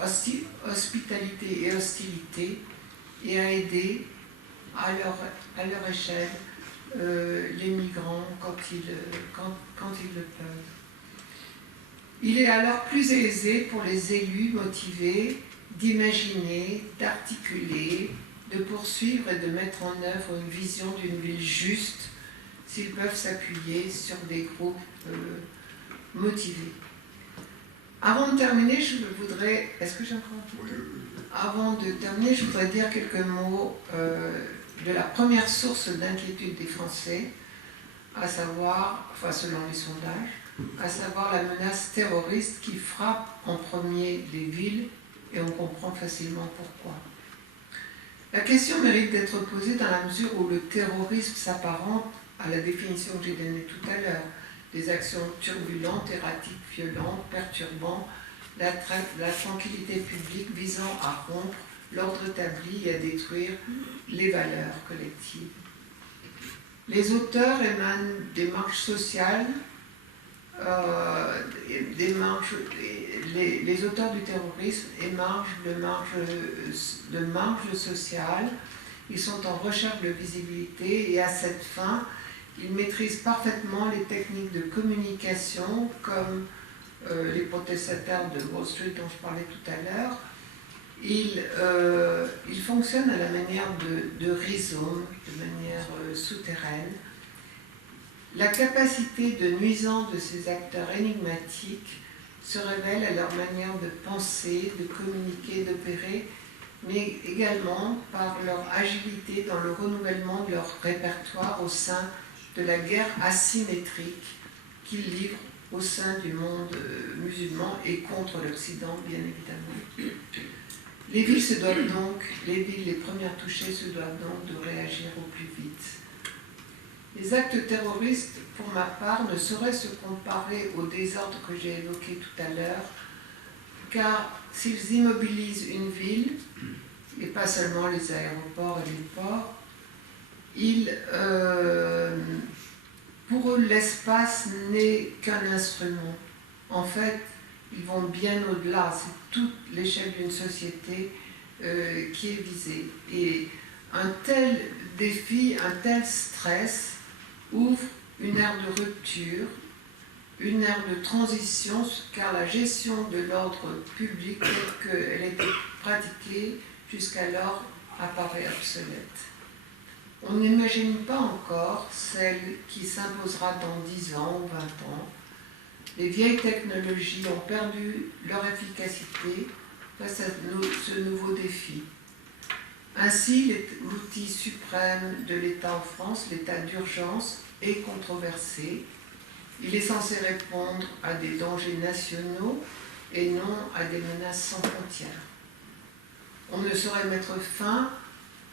hospitalité et hostilité, et à aider à leur échelle les migrants quand ils le peuvent. Il est alors plus aisé pour les élus motivés d'imaginer, d'articuler, de poursuivre et de mettre en œuvre une vision d'une ville juste s'ils peuvent s'appuyer sur des groupes motivés. Avant de terminer, je voudrais... Est-ce que j'ai encore un peu de temps ? Avant de terminer, je voudrais dire quelques mots de la première source d'inquiétude des Français, à savoir, selon les sondages, à savoir la menace terroriste qui frappe en premier les villes, et on comprend facilement pourquoi. La question mérite d'être posée dans la mesure où le terrorisme s'apparente à la définition que j'ai donnée tout à l'heure, des actions turbulentes, erratiques, violentes, perturbant la tranquillité publique, visant à rompre l'ordre établi et à détruire les valeurs collectives. Les auteurs émanent des marches sociales, les auteurs du terrorisme émargent de marge sociale. Ils sont en recherche de visibilité et à cette fin, ils maîtrisent parfaitement les techniques de communication comme les protestataires de Wall Street dont je parlais tout à l'heure. Ils fonctionnent à la manière de rhizomes, de manière souterraine. La capacité de nuisance de ces acteurs énigmatiques se révèle à leur manière de penser, de communiquer, d'opérer, mais également par leur agilité dans le renouvellement de leur répertoire au sein de la guerre asymétrique qu'ils livrent au sein du monde musulman et contre l'Occident, bien évidemment. Les villes, les premières touchées, se doivent donc de réagir au plus vite. Les actes terroristes, pour ma part, ne sauraient se comparer au désordre que j'ai évoqué tout à l'heure, car s'ils immobilisent une ville, et pas seulement les aéroports et les ports, pour eux, l'espace n'est qu'un instrument. En fait, ils vont bien au-delà. C'est toute l'échelle d'une société qui est visée. Et un tel défi, un tel stress ouvre une ère de rupture, une ère de transition, car la gestion de l'ordre public, telle qu'elle était pratiquée jusqu'alors, apparaît obsolète. On n'imagine pas encore celle qui s'imposera dans 10 ans ou 20 ans. Les vieilles technologies ont perdu leur efficacité face à ce nouveau défi. Ainsi, l'outil suprême de l'État en France, l'état d'urgence, est controversé. Il est censé répondre à des dangers nationaux, et non à des menaces sans frontières. On ne saurait mettre fin,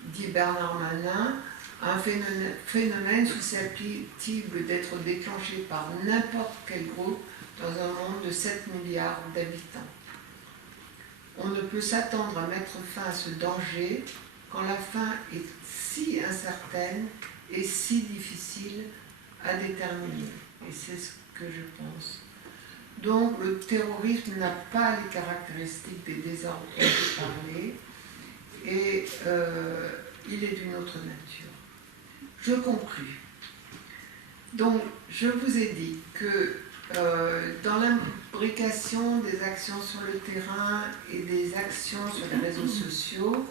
dit Bernard Manin, à un phénomène susceptible d'être déclenché par n'importe quel groupe dans un monde de 7 milliards d'habitants. On ne peut s'attendre à mettre fin à ce danger quand la fin est si incertaine et si difficile à déterminer. Et c'est ce que je pense. Donc le terrorisme n'a pas les caractéristiques des désordres dont j'ai parlé et il est d'une autre nature. Je conclus. Donc je vous ai dit que dans l'imbrication des actions sur le terrain et des actions sur les réseaux sociaux,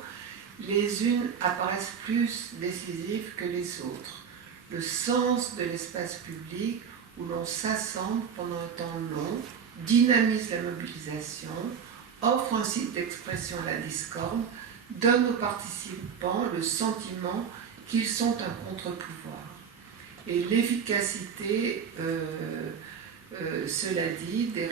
les unes apparaissent plus décisives que les autres. Le sens de l'espace public, où l'on s'assemble pendant un temps long, dynamise la mobilisation, offre un site d'expression à la discorde, donne aux participants le sentiment qu'ils sont un contre-pouvoir. Et l'efficacité, cela dit, des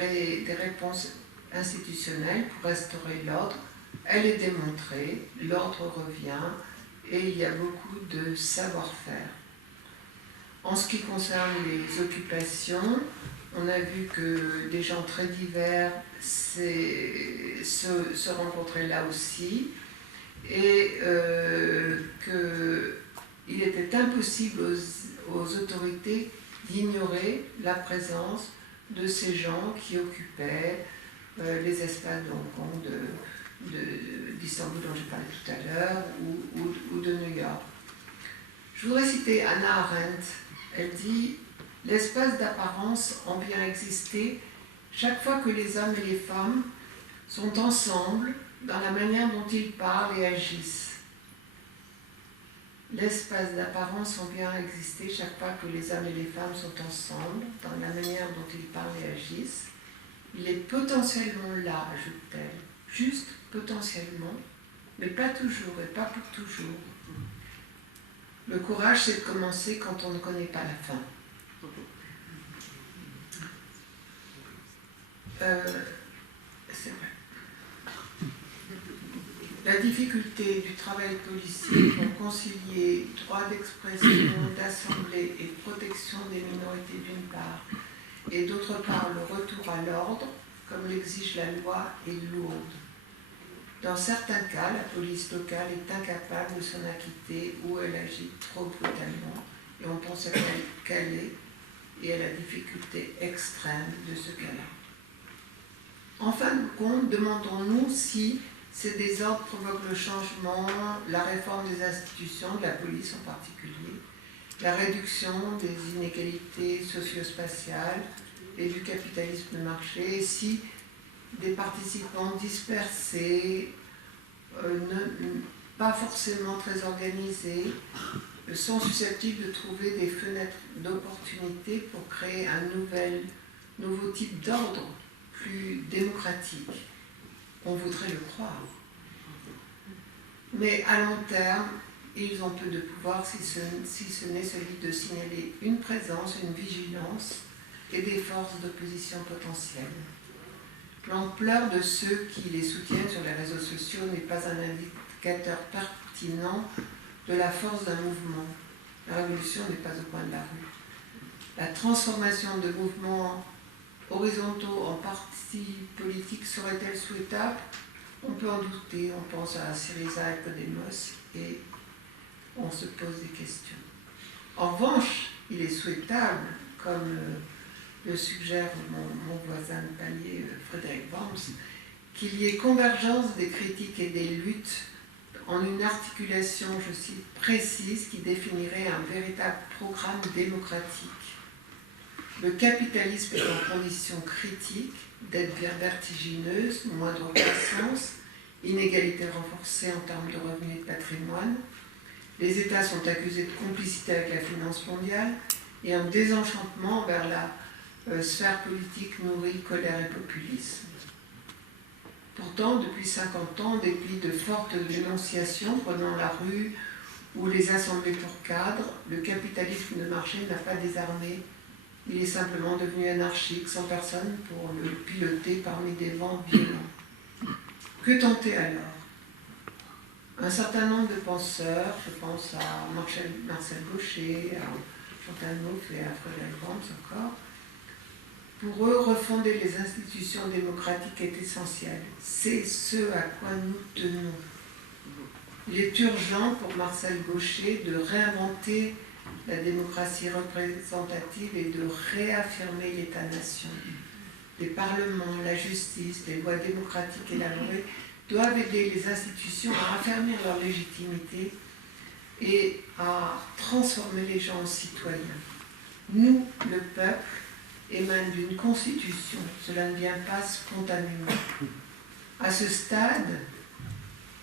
réponses institutionnelles pour restaurer l'ordre, elle est démontrée, l'ordre revient et il y a beaucoup de savoir-faire. En ce qui concerne les occupations, on a vu que des gens très divers se rencontraient là aussi et qu'il était impossible aux autorités d'ignorer la présence de ces gens qui occupaient les espaces de Hong Kong, d'Istanbul dont j'ai parlé tout à l'heure, ou de New York. Je voudrais citer Hannah Arendt. Elle dit « L'espace d'apparence en vient exister chaque fois que les hommes et les femmes sont ensemble dans la manière dont ils parlent et agissent. L'espace d'apparence en vient exister chaque fois que les hommes et les femmes sont ensemble dans la manière dont ils parlent et agissent. Il est potentiellement là, ajoute-t-elle, juste potentiellement, mais pas toujours et pas pour toujours. Le courage, c'est de commencer quand on ne connaît pas la fin. » C'est vrai. La difficulté du travail policier pour concilier droit d'expression, d'assemblée et protection des minorités d'une part, et d'autre part le retour à l'ordre, comme l'exige la loi, est lourde. Dans certains cas, la police locale est incapable de s'en acquitter ou elle agit trop brutalement, et on pense à Calais et à la difficulté extrême de ce cas-là. En fin de compte, demandons-nous si ces désordres provoquent le changement, la réforme des institutions, de la police en particulier, la réduction des inégalités socio-spatiales et du capitalisme de marché, et si des participants dispersés, pas forcément très organisés, sont susceptibles de trouver des fenêtres d'opportunité pour créer un nouveau type d'ordre plus démocratique. On voudrait le croire. Mais à long terme, ils ont peu de pouvoir si ce n'est celui de signaler une présence, une vigilance et des forces d'opposition potentielles. L'ampleur de ceux qui les soutiennent sur les réseaux sociaux n'est pas un indicateur pertinent de la force d'un mouvement. La révolution n'est pas au coin de la rue. La transformation de mouvements horizontaux en partis politiques serait-elle souhaitable? On peut en douter, on pense à Syriza et Podemos et on se pose des questions. En revanche, il est souhaitable, comme le suggère mon voisin de palier Frédéric Worms, qu'il y ait convergence des critiques et des luttes en une articulation, je cite, précise qui définirait un véritable programme démocratique. Le capitalisme est en condition critique d'être vertigineuse, moindre croissance, inégalité renforcée en termes de revenus et de patrimoine. Les États sont accusés de complicité avec la finance mondiale et un désenchantement vers la sphère politique nourrit colère et populisme. Pourtant, depuis 50 ans, en dépit de fortes dénonciations prenant la rue ou les assemblées pour cadres, le capitalisme de marché n'a pas désarmé Il est simplement devenu anarchique, sans personne pour le piloter parmi des vents violents. Que tenter alors? Un certain nombre de penseurs, je pense à Marcel Gauchet, à Chantal Mouffe et à Frédéric Worms encore, pour eux, refonder les institutions démocratiques est essentiel. C'est ce à quoi nous tenons. Il est urgent pour Marcel Gauchet de réinventer la démocratie représentative et de réaffirmer l'État-nation. Les parlements, la justice, les lois démocratiques élaborées doivent aider les institutions à raffermir leur légitimité et à transformer les gens en citoyens. Nous, le peuple, émane d'une constitution. Cela ne vient pas spontanément. À ce stade,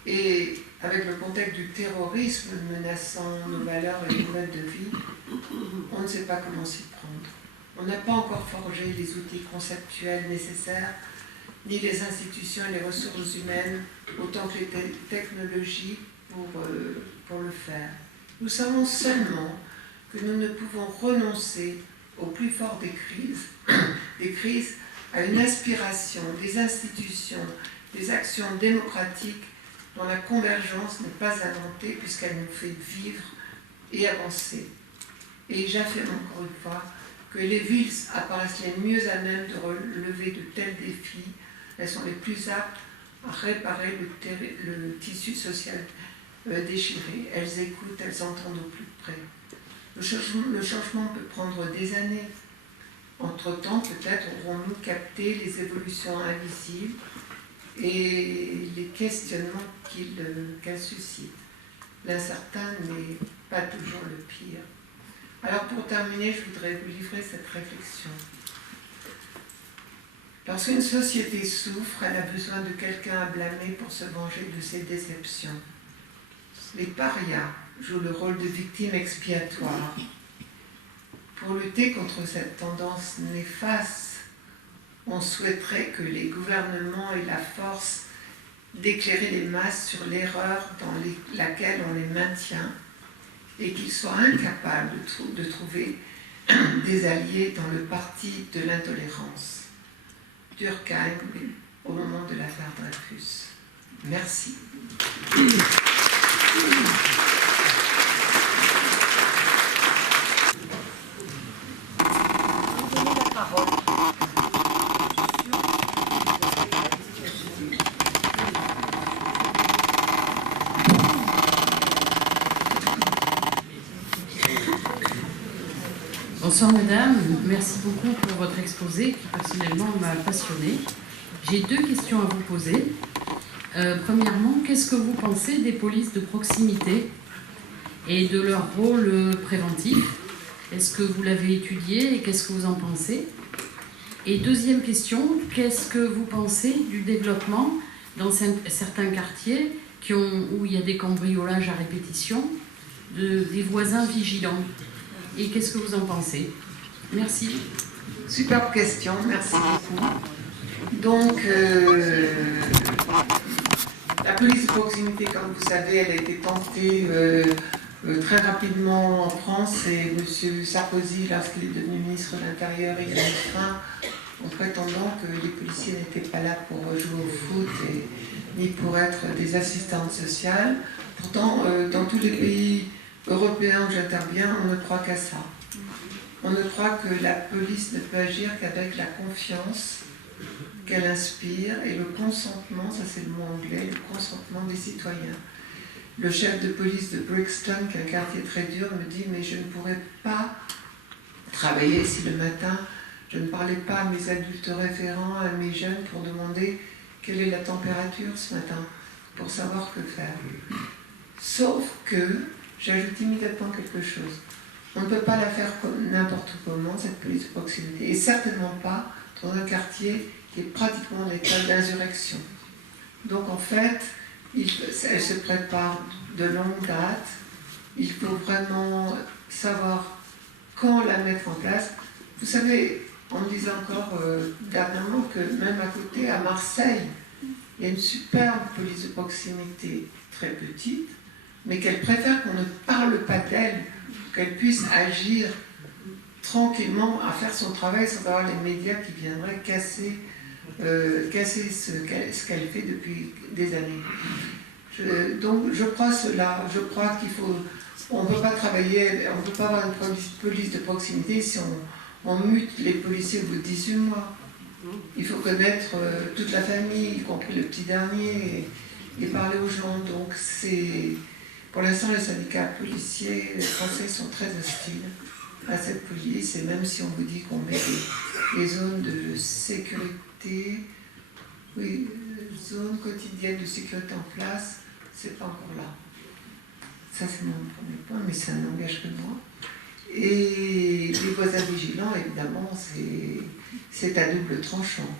et avec le contexte du terrorisme menaçant nos valeurs et nos modes de vie, on ne sait pas comment s'y prendre. On n'a pas encore forgé les outils conceptuels nécessaires, ni les institutions et les ressources humaines, autant que les technologies pour le faire. Nous savons seulement que nous ne pouvons renoncer au plus fort des crises, à une aspiration des institutions, des actions démocratiques dont la convergence n'est pas inventée puisqu'elle nous fait vivre et avancer. Et j'affirme encore une fois que les villes apparaissent les mieux à même de relever de tels défis. Elles sont les plus aptes à réparer le tissu social déchiré. Elles écoutent, elles entendent au plus près. Le changement peut prendre des années. Entre-temps, peut-être aurons-nous capté les évolutions invisibles et les questionnements qu'elles suscitent. L'incertain n'est pas toujours le pire. Alors pour terminer, je voudrais vous livrer cette réflexion. Lorsqu'une société souffre, elle a besoin de quelqu'un à blâmer pour se venger de ses déceptions. Les parias jouent le rôle de victimes expiatoires. Pour lutter contre cette tendance néfaste, on souhaiterait que les gouvernements aient la force d'éclairer les masses sur l'erreur dans laquelle on les maintient et qu'ils soient incapables de trouver des alliés dans le parti de l'intolérance. Durkheim, au moment de l'affaire Dreyfus. Merci. Bonsoir mesdames, merci beaucoup pour votre exposé qui personnellement m'a passionné. J'ai deux questions à vous poser. Premièrement, qu'est-ce que vous pensez des polices de proximité et de leur rôle préventif? Est-ce que vous l'avez étudié et qu'est-ce que vous en pensez? Et deuxième question, qu'est-ce que vous pensez du développement dans certains quartiers où il y a des cambriolages à répétition, des voisins vigilants? Et qu'est-ce que vous en pensez? Merci. Superbe question, merci beaucoup. Donc, la police de proximité, comme vous savez, elle a été tentée très rapidement en France et M. Sarkozy, lorsqu'il est devenu ministre de l'Intérieur, il a mis fin en prétendant que les policiers n'étaient pas là pour jouer au foot ni pour être des assistantes sociales. Pourtant, dans tous les pays européens où j'interviens, on ne croit qu'à ça. On ne croit que la police ne peut agir qu'avec la confiance qu'elle inspire et le consentement, ça c'est le mot anglais, le consentement des citoyens. Le chef de police de Brixton, qui est un quartier très dur, me dit « mais je ne pourrais pas travailler si le matin je ne parlais pas à mes adultes référents, à mes jeunes pour demander quelle est la température ce matin, pour savoir que faire. » Sauf que j'ajoute immédiatement quelque chose. On ne peut pas la faire comme n'importe comment, cette police de proximité, et certainement pas dans un quartier qui est pratiquement l'école d'insurrection. Donc en fait, elle se prépare de longue date. Il faut vraiment savoir quand la mettre en place. Vous savez, on me disait encore dernièrement que même à côté, à Marseille, il y a une superbe police de proximité très petite, mais qu'elle préfère qu'on ne parle pas d'elle, qu'elle puisse agir tranquillement à faire son travail sans avoir les médias qui viendraient casser ce qu'elle fait depuis des années. Donc je crois cela, je crois on ne peut pas travailler, on ne peut pas avoir une police de proximité si on mute les policiers au bout de 18 mois. Il faut connaître toute la famille, y compris le petit dernier, et parler aux gens. Donc pour l'instant, les syndicats policiers français sont très hostiles à cette police, et même si on vous dit qu'on met des zones de sécurité, oui, zones quotidiennes de sécurité en place, c'est pas encore là. Ça, c'est mon premier point, mais ça n'engage que moi. Et les voisins vigilants, évidemment, c'est à double tranchant,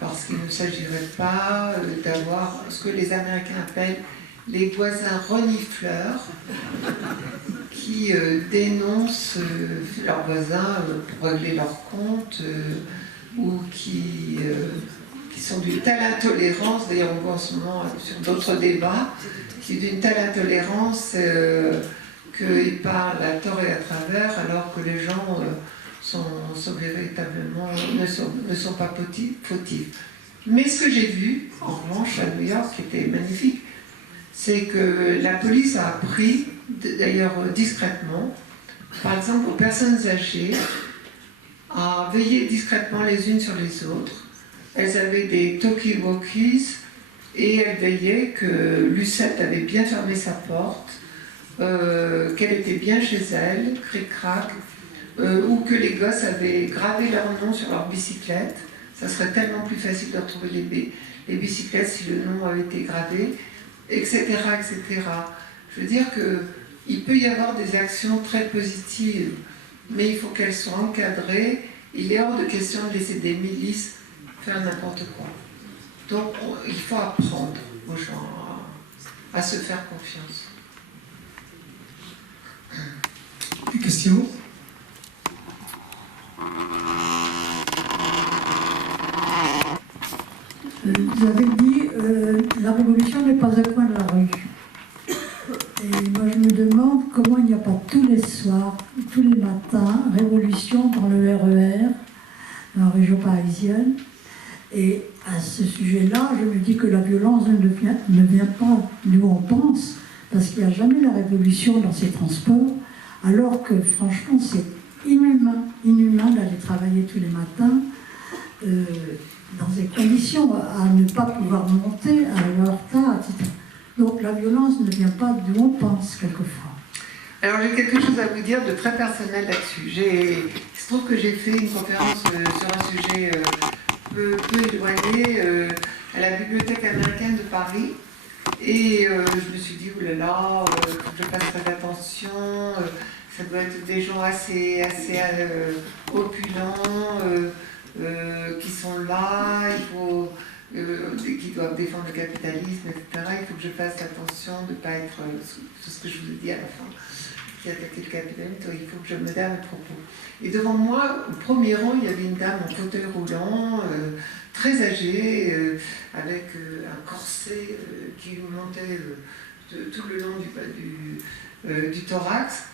parce qu'il ne s'agirait pas d'avoir ce que les Américains appellent les voisins renifleurs, qui dénoncent leurs voisins pour régler leurs comptes, ou qui sont d'une telle intolérance, d'ailleurs on voit en ce moment sur d'autres débats, qui est d'une telle intolérance qu'ils parlent à tort et à travers, alors que les gens sont véritablement, ne sont pas fautifs. Mais ce que j'ai vu, en revanche, à New York, qui était magnifique, c'est que la police a appris, d'ailleurs discrètement, par exemple aux personnes âgées, à veiller discrètement les unes sur les autres. Elles avaient des talkie-walkies et elles veillaient que Lucette avait bien fermé sa porte, qu'elle était bien chez elle, cric-crac, ou que les gosses avaient gravé leur nom sur leur bicyclette. Ça serait tellement plus facile de retrouver les bicyclettes si le nom avait été gravé, etc., etc. Je veux dire qu'il peut y avoir des actions très positives, mais il faut qu'elles soient encadrées. Il est hors de question de laisser des milices faire n'importe quoi. Donc il faut apprendre aux gens à se faire confiance. Des questions ? Vous avez dit la révolution n'est pas un coin de la rue. Et moi je me demande comment il n'y a pas tous les soirs, tous les matins, révolution dans le RER, dans la région parisienne. Et à ce sujet-là, je me dis que la violence ne vient pas d'où on pense, parce qu'il n'y a jamais la révolution dans ces transports, alors que franchement c'est inhumain d'aller travailler tous les matins dans des conditions à ne pas pouvoir monter, à avoir retard, etc. Donc la violence ne vient pas d'où on pense quelquefois. Alors j'ai quelque chose à vous dire de très personnel là-dessus. Il se trouve que j'ai fait une conférence sur un sujet peu éloigné à la Bibliothèque américaine de Paris. Et je me suis dit, oulala, il faut que je fasse très attention, ça doit être des gens assez opulents, qui sont là, qui doivent défendre le capitalisme, etc. Il faut que je fasse attention de ne pas être, tout ce que je vous ai dit à la fin, qui attaquait le capitalisme, il faut que je me donne à propos. Et devant moi, au premier rang, il y avait une dame en fauteuil roulant, très âgée, avec un corset qui montait tout le long du thorax.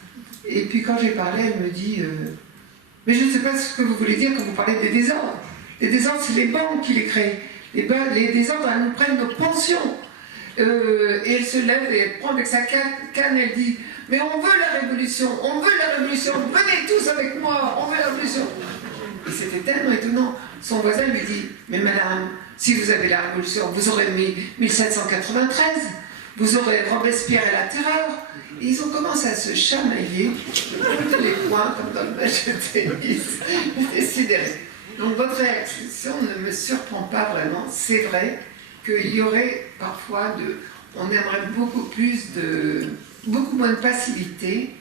Et puis quand j'ai parlé, elle me dit mais je ne sais pas ce que vous voulez dire quand vous parlez des désordres. Les désordres, c'est les banques qui les créent. Les désordres, elles nous prennent nos pensions. Et elle se lève et elle prend avec sa canne, elle dit mais on veut la révolution, venez tous avec moi, on veut la révolution. Et c'était tellement étonnant. Son voisin lui dit mais madame, si vous avez la révolution, vous aurez mis 1793, vous aurez Robespierre et la terreur. Et ils ont commencé à se chamailler, de les poings comme dans le match de tennis. J'étais sidérée. Donc votre réaction ne me surprend pas vraiment. C'est vrai qu'il y aurait parfois on aimerait beaucoup moins de passivité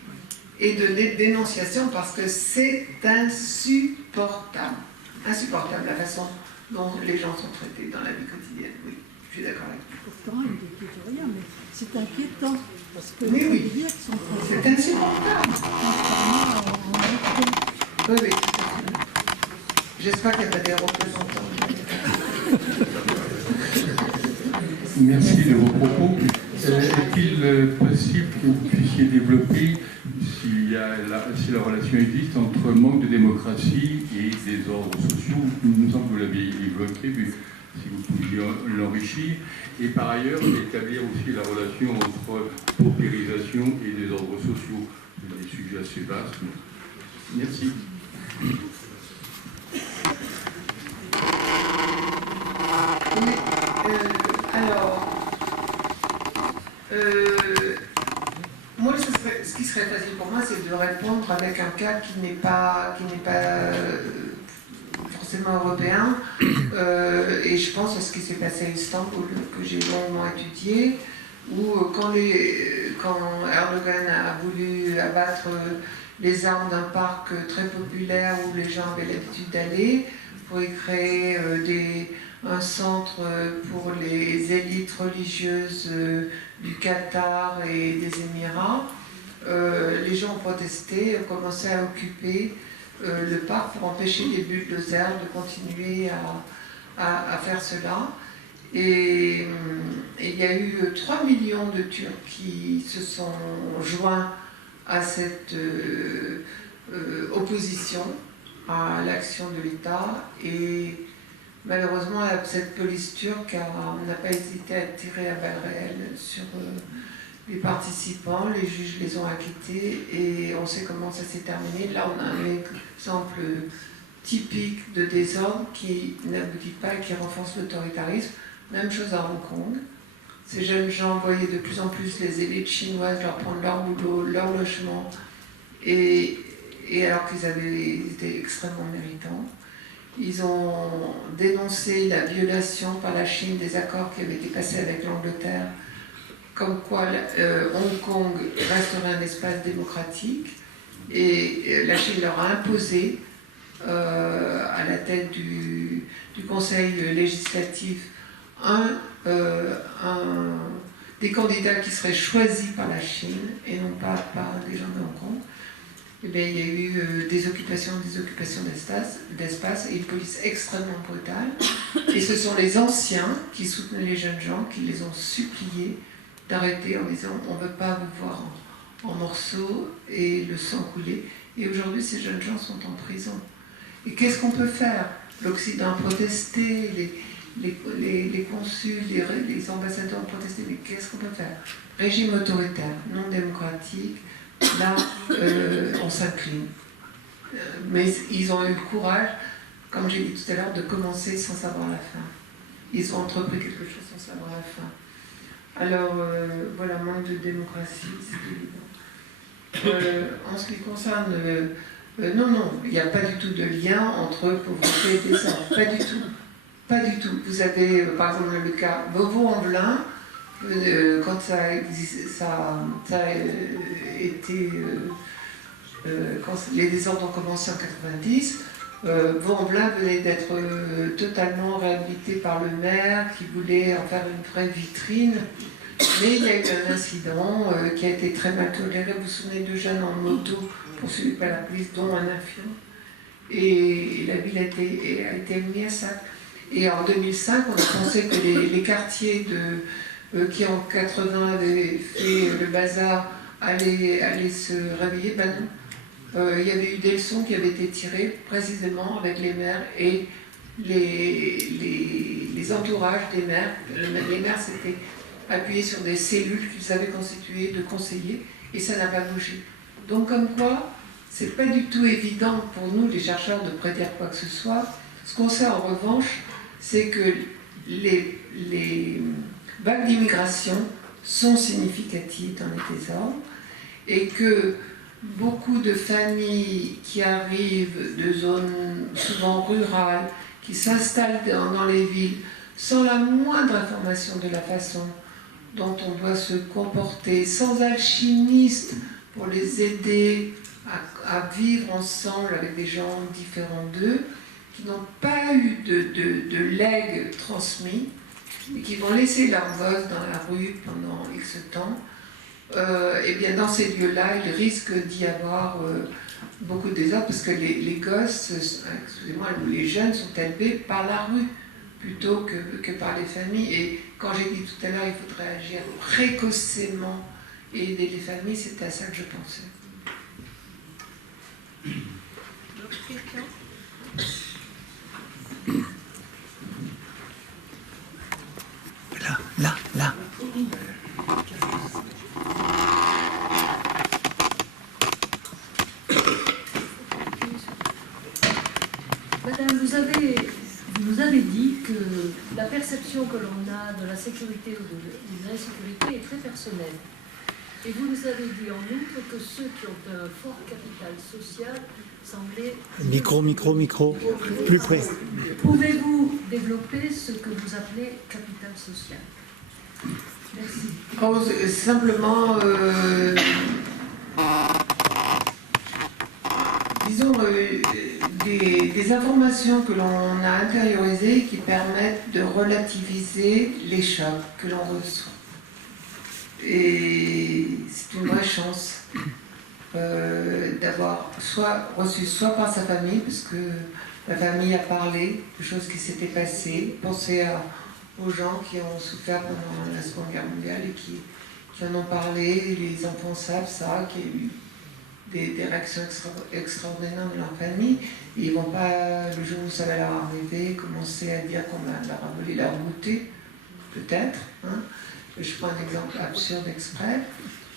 et de dénonciation parce que c'est insupportable. Insupportable la façon dont les gens sont traités dans la vie quotidienne. Oui, je suis d'accord avec vous. Pourtant, il n'inquiète rien, mais c'est inquiétant. Parce que oui. C'est insupportable. Oui. J'espère qu'il n'y a pas des représentants. Merci de vos propos. Est-il possible que vous puissiez développer si la relation existe entre manque de démocratie et des ordres sociaux. Il me semble que vous l'avez évoqué, mais si vous pouviez l'enrichir. Et par ailleurs, établir aussi la relation entre paupérisation et des ordres sociaux. C'est des sujets assez vastes. Merci. Moi, ce qui serait facile pour moi, c'est de répondre avec un cas qui n'est pas forcément européen. Et je pense à ce qui s'est passé à Istanbul, que j'ai longuement étudié, où quand Erdogan a voulu abattre les armes d'un parc très populaire où les gens avaient l'habitude d'aller, pour y créer un centre pour les élites religieuses du Qatar et des Émirats, les gens ont protesté, ont commencé à occuper le parc pour empêcher les bulldozers de continuer à faire cela. Et il y a eu 3 millions de Turcs qui se sont joints à cette opposition à l'action de l'État. Et malheureusement, cette police turque n'a pas hésité à tirer à balles réelles sur les participants. Les juges les ont acquittés et on sait comment ça s'est terminé. Là, on a un exemple typique de désordre qui n'aboutit pas et qui renforce l'autoritarisme. Même chose à Hong Kong. Ces jeunes gens voyaient de plus en plus les élites chinoises leur prendre leur boulot, leur logement, et alors qu'ils étaient extrêmement méritants. Ils ont dénoncé la violation par la Chine des accords qui avaient été passés avec l'Angleterre, comme quoi Hong Kong resterait un espace démocratique, et la Chine leur a imposé, à la tête du Conseil législatif, des candidats qui seraient choisis par la Chine et non pas par des gens de Hong Kong. Et bien, il y a eu des occupations d'espace et une police extrêmement brutale. Et ce sont les anciens qui soutenaient les jeunes gens qui les ont suppliés d'arrêter en disant on ne veut pas vous voir en morceaux et le sang couler. Et aujourd'hui, ces jeunes gens sont en prison. Et qu'est-ce qu'on peut faire? L'Occident a protesté, les consuls, les ambassadeurs ont protesté, mais qu'est-ce qu'on peut faire? Régime autoritaire, non démocratique, là, on s'incline. Mais ils ont eu le courage, comme j'ai dit tout à l'heure, de commencer sans savoir la fin. Ils ont entrepris quelque chose sans savoir la fin. Alors, voilà, manque de démocratie, c'est évident. En ce qui concerne... non, il n'y a pas du tout de lien entre pauvreté et désordre, pas du tout. Pas du tout. Vous avez, par exemple, le cas Beauvau-en-Velin, quand ça a été... quand les désordres ont commencé en 90, Vaux-en-Velin venait d'être totalement réhabilité par le maire qui voulait en faire une vraie vitrine. Mais il y a eu un incident qui a été très mal toléré. Vous vous souvenez de jeunes en moto poursuivis par la police, dont un infirme. Et la ville a été mise à sac. Et en 2005, on a pensé que les quartiers qui en 80 avaient fait le bazar allaient se réveiller. Ben non. Il y avait eu des leçons qui avaient été tirées précisément avec les maires et les entourages des maires. Les maires s'étaient appuyés sur des cellules qu'ils avaient constituées de conseillers et ça n'a pas bougé. Donc comme quoi, c'est pas du tout évident pour nous, les chercheurs, de prédire quoi que ce soit. Ce qu'on sait en revanche, c'est que les vagues d'immigration sont significatives dans les désordres et que beaucoup de familles qui arrivent de zones souvent rurales, qui s'installent dans les villes, sans la moindre information de la façon dont on doit se comporter, sans alchimiste pour les aider à vivre ensemble avec des gens différents d'eux, qui n'ont pas eu de legs transmis, et qui vont laisser leurs gosses dans la rue pendant X temps, et bien dans ces lieux-là, il risque d'y avoir beaucoup de désordre, parce que les gosses, excusez-moi, ou les jeunes sont élevés par la rue, plutôt que par les familles. Et quand j'ai dit tout à l'heure, il faudrait agir précocement et aider les familles, c'était à ça que je pensais. Madame, vous nous avez dit que la perception que l'on a de la sécurité ou de l'insécurité est très personnelle. Et vous nous avez dit en outre que ceux qui ont un fort capital social semblaient... Micro, plus près. Pouvez-vous développer ce que vous appelez capital social? Merci. Simplement, disons, des informations que l'on a intériorisées qui permettent de relativiser les chocs que l'on reçoit. Et c'est une vraie chance d'avoir reçu soit par sa famille, parce que la famille a parlé de choses qui s'étaient passées, pensez aux gens qui ont souffert pendant la Seconde Guerre mondiale et qui en ont parlé, les enfants savent ça, qu'il y a eu des réactions extraordinaires de leur famille. Et ils ne vont pas, le jour où ça va leur arriver, commencer à dire qu'on leur a volé leur goûter, peut-être. Hein. Je prends un exemple absurde exprès.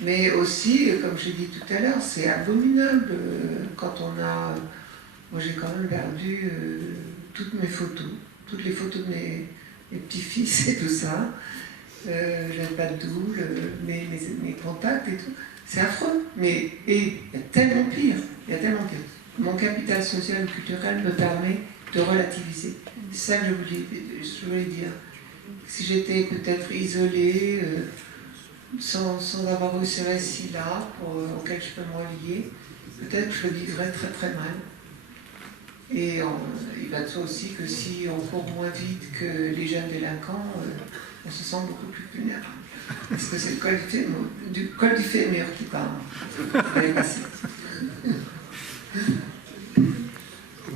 Mais aussi, comme j'ai dit tout à l'heure, c'est abominable quand on a... Moi, j'ai quand même perdu toutes mes photos, toutes les photos de mes petits-fils et tout ça. J'avais pas de double, mes contacts et tout. C'est affreux, mais il y a tellement pire. Mon capital social et culturel me permet de relativiser. C'est ça que je voulais dire. Si j'étais peut-être isolée, sans avoir eu ce récit-là auquel je peux me relier, peut-être que je le vivrais très très mal. Et il va de soi aussi que si on court moins vite que les jeunes délinquants, on se sent beaucoup plus vulnérable. Parce que c'est le col du fémur qui parle.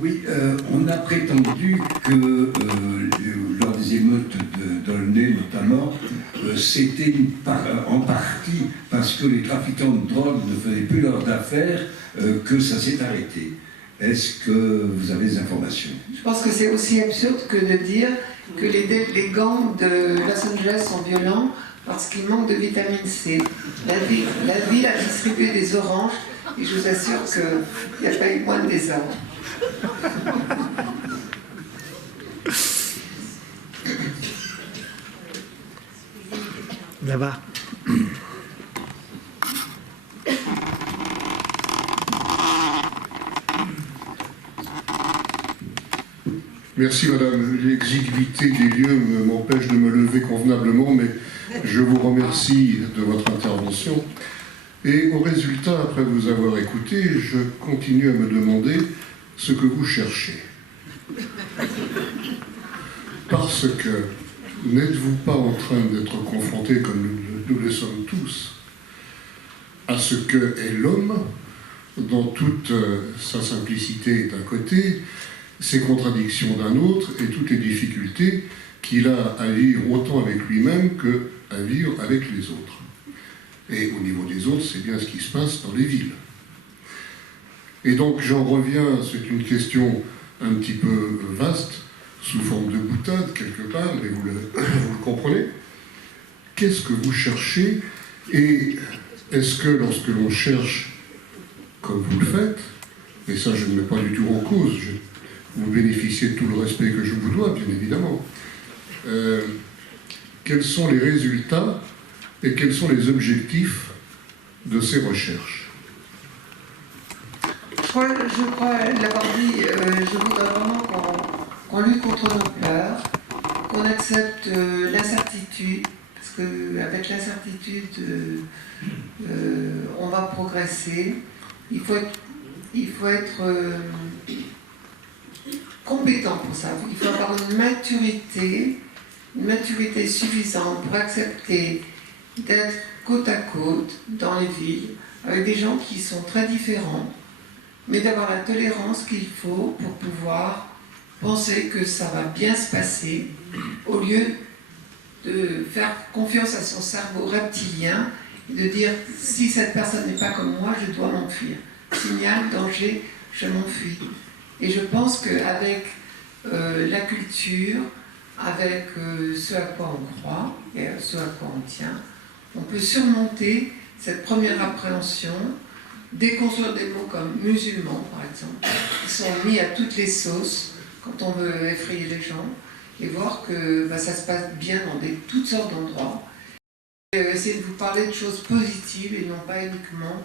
Oui, on a prétendu que lors des émeutes d'Aulnay notamment, c'était en partie parce que les trafiquants de drogue ne faisaient plus leurs affaires que ça s'est arrêté. Est-ce que vous avez des informations? Je pense que c'est aussi absurde que de dire que les gangs de Los Angeles sont violents parce qu'il manque de vitamine C. La ville a distribué des oranges et je vous assure qu'il n'y a pas eu moins de désordre. Là-bas. Merci madame. L'exiguïté des lieux m'empêche de me lever convenablement, mais je vous remercie de votre intervention. Et au résultat, après vous avoir écouté, je continue à me demander ce que vous cherchez. Parce que n'êtes-vous pas en train d'être confronté, comme nous le sommes tous, à ce que est l'homme, dans toute sa simplicité d'un côté, ses contradictions d'un autre et toutes les difficultés qu'il a à vivre autant avec lui-même qu'à vivre avec les autres. Et au niveau des autres, c'est bien ce qui se passe dans les villes. Et donc j'en reviens, c'est une question un petit peu vaste, sous forme de boutade quelque part, mais vous le comprenez. Qu'est-ce que vous cherchez? Et est-ce que lorsque l'on cherche, comme vous le faites, et ça je ne mets pas du tout en cause, vous bénéficiez de tout le respect que je vous dois, bien évidemment, quels sont les résultats et quels sont les objectifs de ces recherches? Je crois l'avoir dit, je voudrais vraiment qu'on lutte contre nos peurs, qu'on accepte l'incertitude, parce qu'avec l'incertitude, on va progresser. Il faut être compétent pour ça. Il faut avoir une maturité suffisante pour accepter d'être côte à côte dans les villes, avec des gens qui sont très différents, mais d'avoir la tolérance qu'il faut pour pouvoir penser que ça va bien se passer, au lieu de faire confiance à son cerveau reptilien et de dire si cette personne n'est pas comme moi, je dois m'enfuir. Signal, danger, je m'enfuis. Et je pense qu'avec la culture, avec ce à quoi on croit et ce à quoi on tient, on peut surmonter cette première appréhension, déconstruire des mots comme musulman, par exemple, qui sont mis à toutes les sauces quand on veut effrayer les gens, et voir que ça se passe bien dans toutes sortes d'endroits. Essayer de vous parler de choses positives et non pas uniquement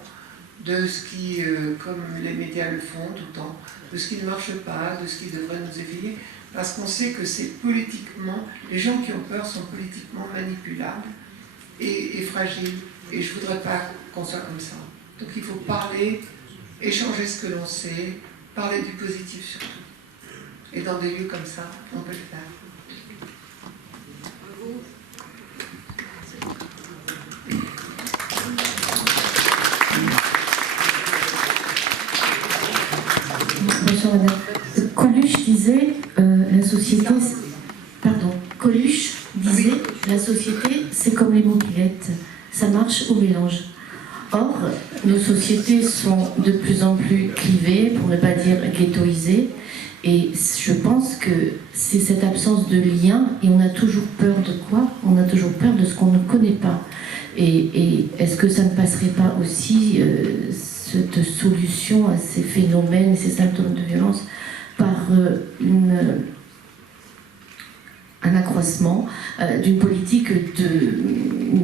de ce qui, comme les médias le font tout le temps, de ce qui ne marche pas, de ce qui devrait nous éveiller, parce qu'on sait que c'est politiquement, les gens qui ont peur sont politiquement manipulables et fragiles, et je ne voudrais pas qu'on soit comme ça. Donc il faut parler, échanger ce que l'on sait, parler du positif surtout. Et dans des lieux comme ça, on peut le faire. Bonjour madame. Coluche disait Coluche disait la société c'est comme les mobilettes, ça marche au mélange. Or, nos sociétés sont de plus en plus clivées, pour ne pas dire ghettoisées, et je pense que c'est cette absence de lien, et on a toujours peur de quoi? On a toujours peur de ce qu'on ne connaît pas. Et est-ce que ça ne passerait pas aussi cette solution à ces phénomènes, ces symptômes de violence, par un accroissement d'une politique de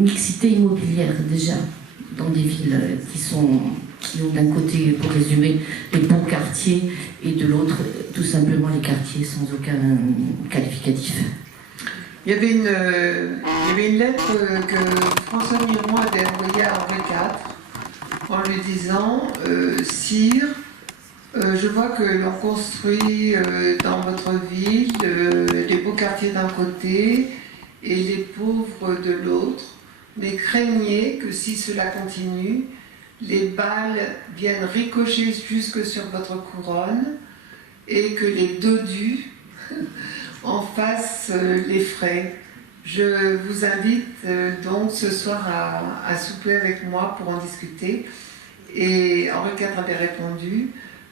mixité immobilière déjà dans des villes qui ont d'un côté, pour résumer, les bons quartiers et de l'autre tout simplement les quartiers sans aucun qualificatif. Il y avait une lettre que François Mitterrand avait envoyée à Henri IV en lui disant Sire, je vois que l'on construit dans votre ville les beaux quartiers d'un côté et les pauvres de l'autre, mais craignez que si cela continue, les balles viennent ricocher jusque sur votre couronne et que les dodus en fassent les frais. Je vous invite donc ce soir à souper avec moi pour en discuter. Et Henri IV avait répondu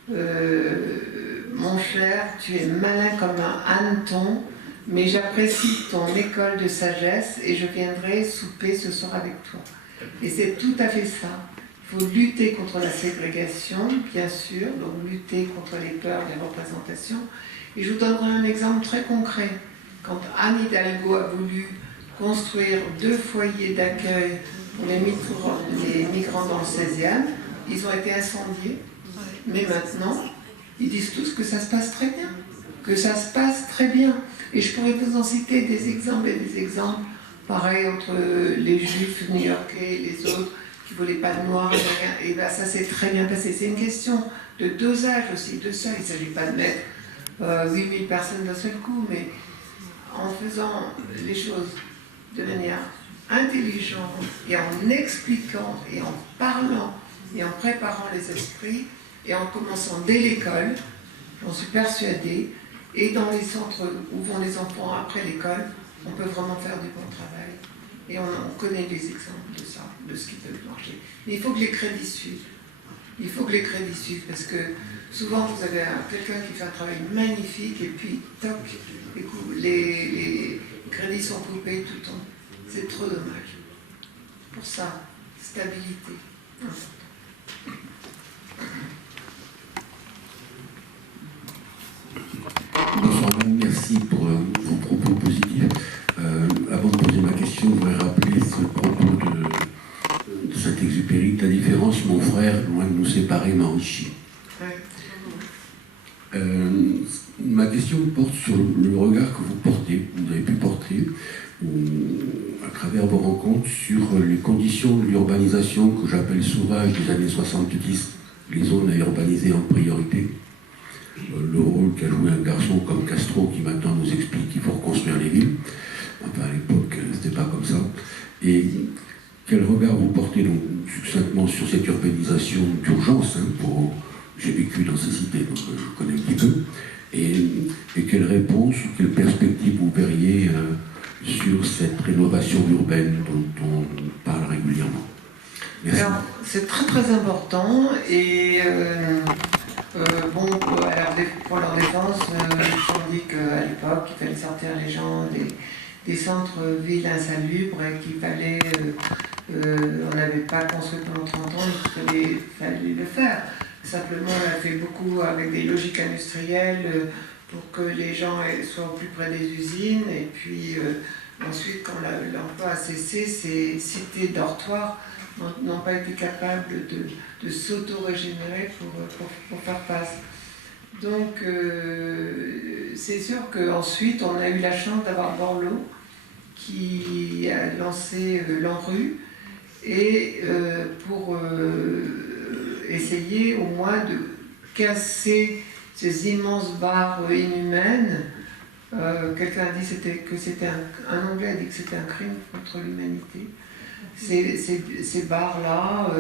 mon cher, tu es malin comme un hanneton, mais j'apprécie ton école de sagesse et je viendrai souper ce soir avec toi. Et c'est tout à fait ça. Il faut lutter contre la ségrégation, bien sûr, donc lutter contre les peurs, les représentations. Et je vous donnerai un exemple très concret. Quand Anne Hidalgo a voulu construire 2 foyers d'accueil pour les migrants dans le 16e, ils ont été incendiés. Mais maintenant, ils disent tous que ça se passe très bien. Que ça se passe très bien. Et je pourrais vous en citer des exemples et des exemples. Pareil entre les juifs new-yorkais et les autres qui ne voulaient pas de noirs. Et bien ça s'est très bien passé. C'est une question de dosage aussi, de ça. Il ne s'agit pas de mettre 8000 personnes d'un seul coup, mais en faisant les choses de manière intelligente et en expliquant et en parlant et en préparant les esprits et en commençant dès l'école, j'en suis persuadée, et dans les centres où vont les enfants après l'école, on peut vraiment faire du bon travail. Et on connaît des exemples de ça, de ce qui peut marcher. Mais il faut que les crédits suivent. Il faut que les crédits suivent, parce que souvent vous avez quelqu'un qui fait un travail magnifique et puis toc, les crédits sont coupés tout le temps. C'est trop dommage. Pour ça, stabilité. Bonsoir, merci pour vos propos positifs. Avant de poser ma question, je voudrais rappeler ce propos de Saint-Exupéry. La différence, mon frère, loin de nous séparer, m'enrichit. Ma question porte sur le regard que vous avez pu porter, à travers vos rencontres, sur les conditions de l'urbanisation que j'appelle sauvage des années 70, les zones à urbaniser en priorité. Le rôle qu'a joué un garçon comme Castro qui maintenant nous explique qu'il faut reconstruire les villes. Enfin, à l'époque, c'était pas comme ça. Et quel regard vous portez donc succinctement sur cette urbanisation d'urgence j'ai vécu dans ces cités, donc je connais un petit peu. Et quelle réponse ou quelle perspective vous verriez sur cette rénovation urbaine dont on parle régulièrement? Merci. Alors, c'est très très important et pour leur défense, ils ont dit qu'à l'époque, il fallait sortir les gens des centres-villes insalubres et qu'il fallait, on n'avait pas construit pendant 30 ans, il fallait le faire. Simplement, on a fait beaucoup avec des logiques industrielles pour que les gens soient au plus près des usines. Et puis ensuite, quand l'emploi a cessé, ces cités dortoirs n'ont pas été capables de s'auto-régénérer pour faire face. Donc c'est sûr qu'ensuite on a eu la chance d'avoir Borloo qui a lancé l'ANRU et pour essayer au moins de casser ces immenses barres inhumaines. Quelqu'un a dit que c'était un Anglais a dit que c'était un crime contre l'humanité. Ces barres-là,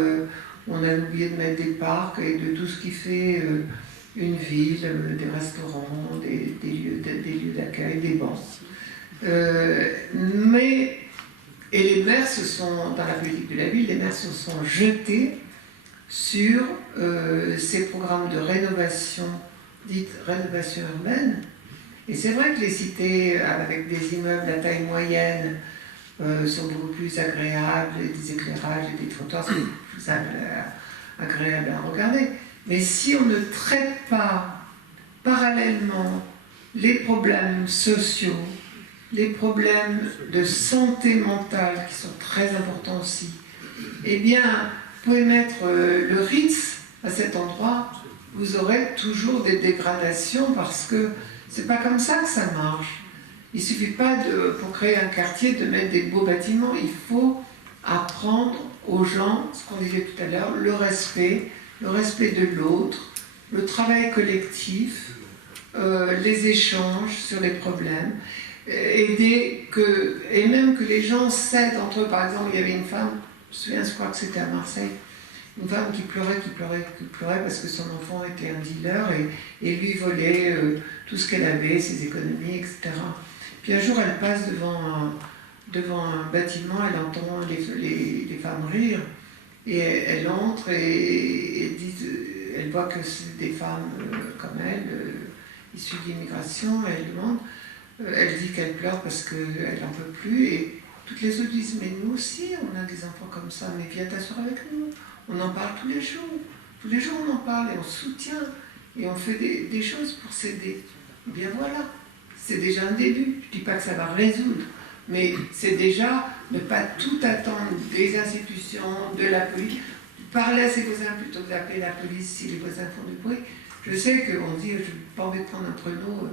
on a oublié de mettre des parcs et de tout ce qui fait une ville, des restaurants, des lieux d'accueil, des bancs. Et les maires dans la politique de la ville, les maires se sont jetés sur ces programmes de rénovation, dite rénovation urbaine. Et c'est vrai que les cités avec des immeubles à taille moyenne sont beaucoup plus agréables, des éclairages et des trottoirs sont plus agréables à regarder. Mais si on ne traite pas parallèlement les problèmes sociaux, les problèmes de santé mentale qui sont très importants aussi, eh bien, vous pouvez mettre le Ritz à cet endroit, vous aurez toujours des dégradations parce que c'est pas comme ça que ça marche. Il suffit pas pour créer un quartier de mettre des beaux bâtiments, il faut apprendre aux gens, ce qu'on disait tout à l'heure, le respect de l'autre, le travail collectif, les échanges sur les problèmes, et même que les gens s'aident entre eux. Par exemple, il y avait une femme, je crois que c'était à Marseille, une femme qui pleurait parce que son enfant était un dealer et lui volait tout ce qu'elle avait, ses économies, etc. Puis un jour, elle passe devant un bâtiment, elle entend les femmes rire. Et elle entre et elle voit que c'est des femmes comme elle, issues d'immigration, elle demande, elle dit qu'elle pleure parce qu'elle n'en peut plus, et toutes les autres disent, mais nous aussi on a des enfants comme ça, mais viens t'asseoir avec nous, on en parle tous les jours on en parle et on soutient, et on fait des choses pour s'aider. Et bien voilà, c'est déjà un début, je ne dis pas que ça va résoudre, mais c'est déjà ne pas tout attendre des institutions, de la police. Parler à ses voisins plutôt que d'appeler la police si les voisins font du bruit. Je sais qu'on dit, je n'ai pas envie de prendre un preneur,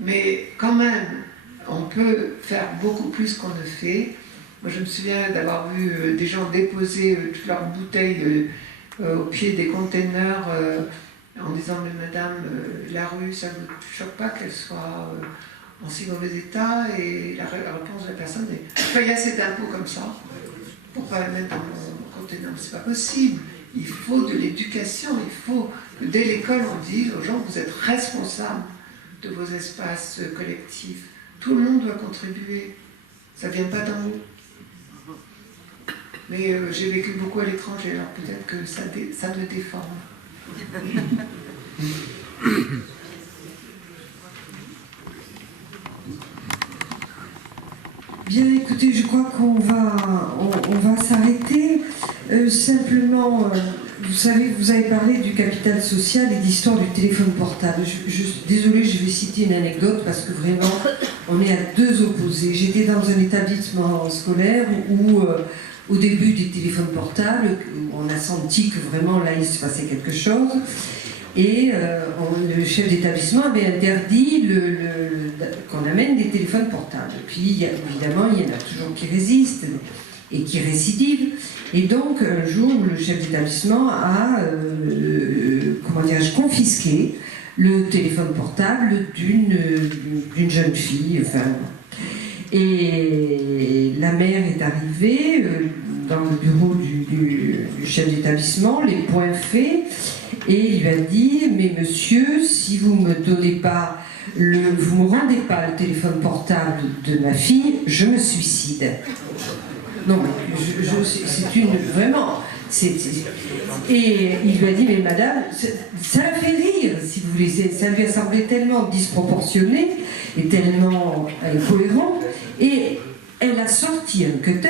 mais quand même, on peut faire beaucoup plus qu'on ne fait. Moi, je me souviens d'avoir vu des gens déposer toutes leurs bouteilles au pied des containers en disant, mais madame, la rue, ça ne vous choque pas qu'elle soit en si mauvais état? Et la réponse de la personne est, payer assez d'impôts comme ça pour ne pas le mettre dans mon conteneur. C'est pas possible. Il faut de l'éducation. Il faut que dès l'école, on dise aux gens, vous êtes responsables de vos espaces collectifs. Tout le monde doit contribuer. Ça ne vient pas d'en haut. Mais j'ai vécu beaucoup à l'étranger, alors peut-être que ça me déforme. Bien, écoutez, je crois qu'on va s'arrêter. Simplement, vous savez, vous avez parlé du capital social et d'histoire du téléphone portable. Désolée, je vais citer une anecdote parce que vraiment, on est à deux opposés. J'étais dans un établissement scolaire où, au début des téléphones portables, on a senti que vraiment là, il se passait quelque chose. Et le chef d'établissement avait interdit qu'on amène des téléphones portables. Puis évidemment, il y en a toujours qui résistent et qui récidivent. Et donc, un jour, le chef d'établissement a confisqué le téléphone portable d'une jeune fille. Enfin, et la mère est arrivée dans le bureau du chef d'établissement, les poings faits, et il lui a dit, mais monsieur, si vous me donnez pas vous me rendez pas le téléphone portable de ma fille, je me suicide. Non, c'est une vraiment. Et il lui a dit, mais madame, ça la fait rire, si vous voulez. Ça lui a semblé tellement disproportionné et tellement incohérent. Et elle a sorti un cutter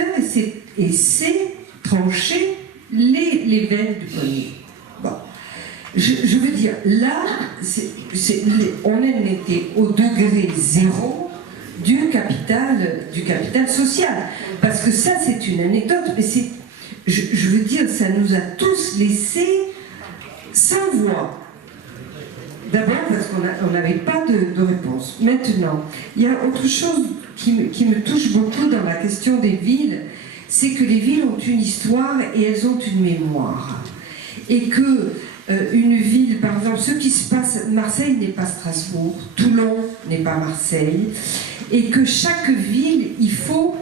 et s'est tranché les veines du poignet. Bon. Je veux dire, là, on en était au degré zéro du capital social. Parce que ça, c'est une anecdote, mais je veux dire, ça nous a tous laissés sans voix. D'abord parce qu'on n'avait pas de réponse. Maintenant, il y a autre chose qui me touche beaucoup dans la question des villes, c'est que les villes ont une histoire et elles ont une mémoire. Et que une ville, par exemple, ce qui se passe, Marseille n'est pas Strasbourg, Toulon n'est pas Marseille, et que chaque ville, il faut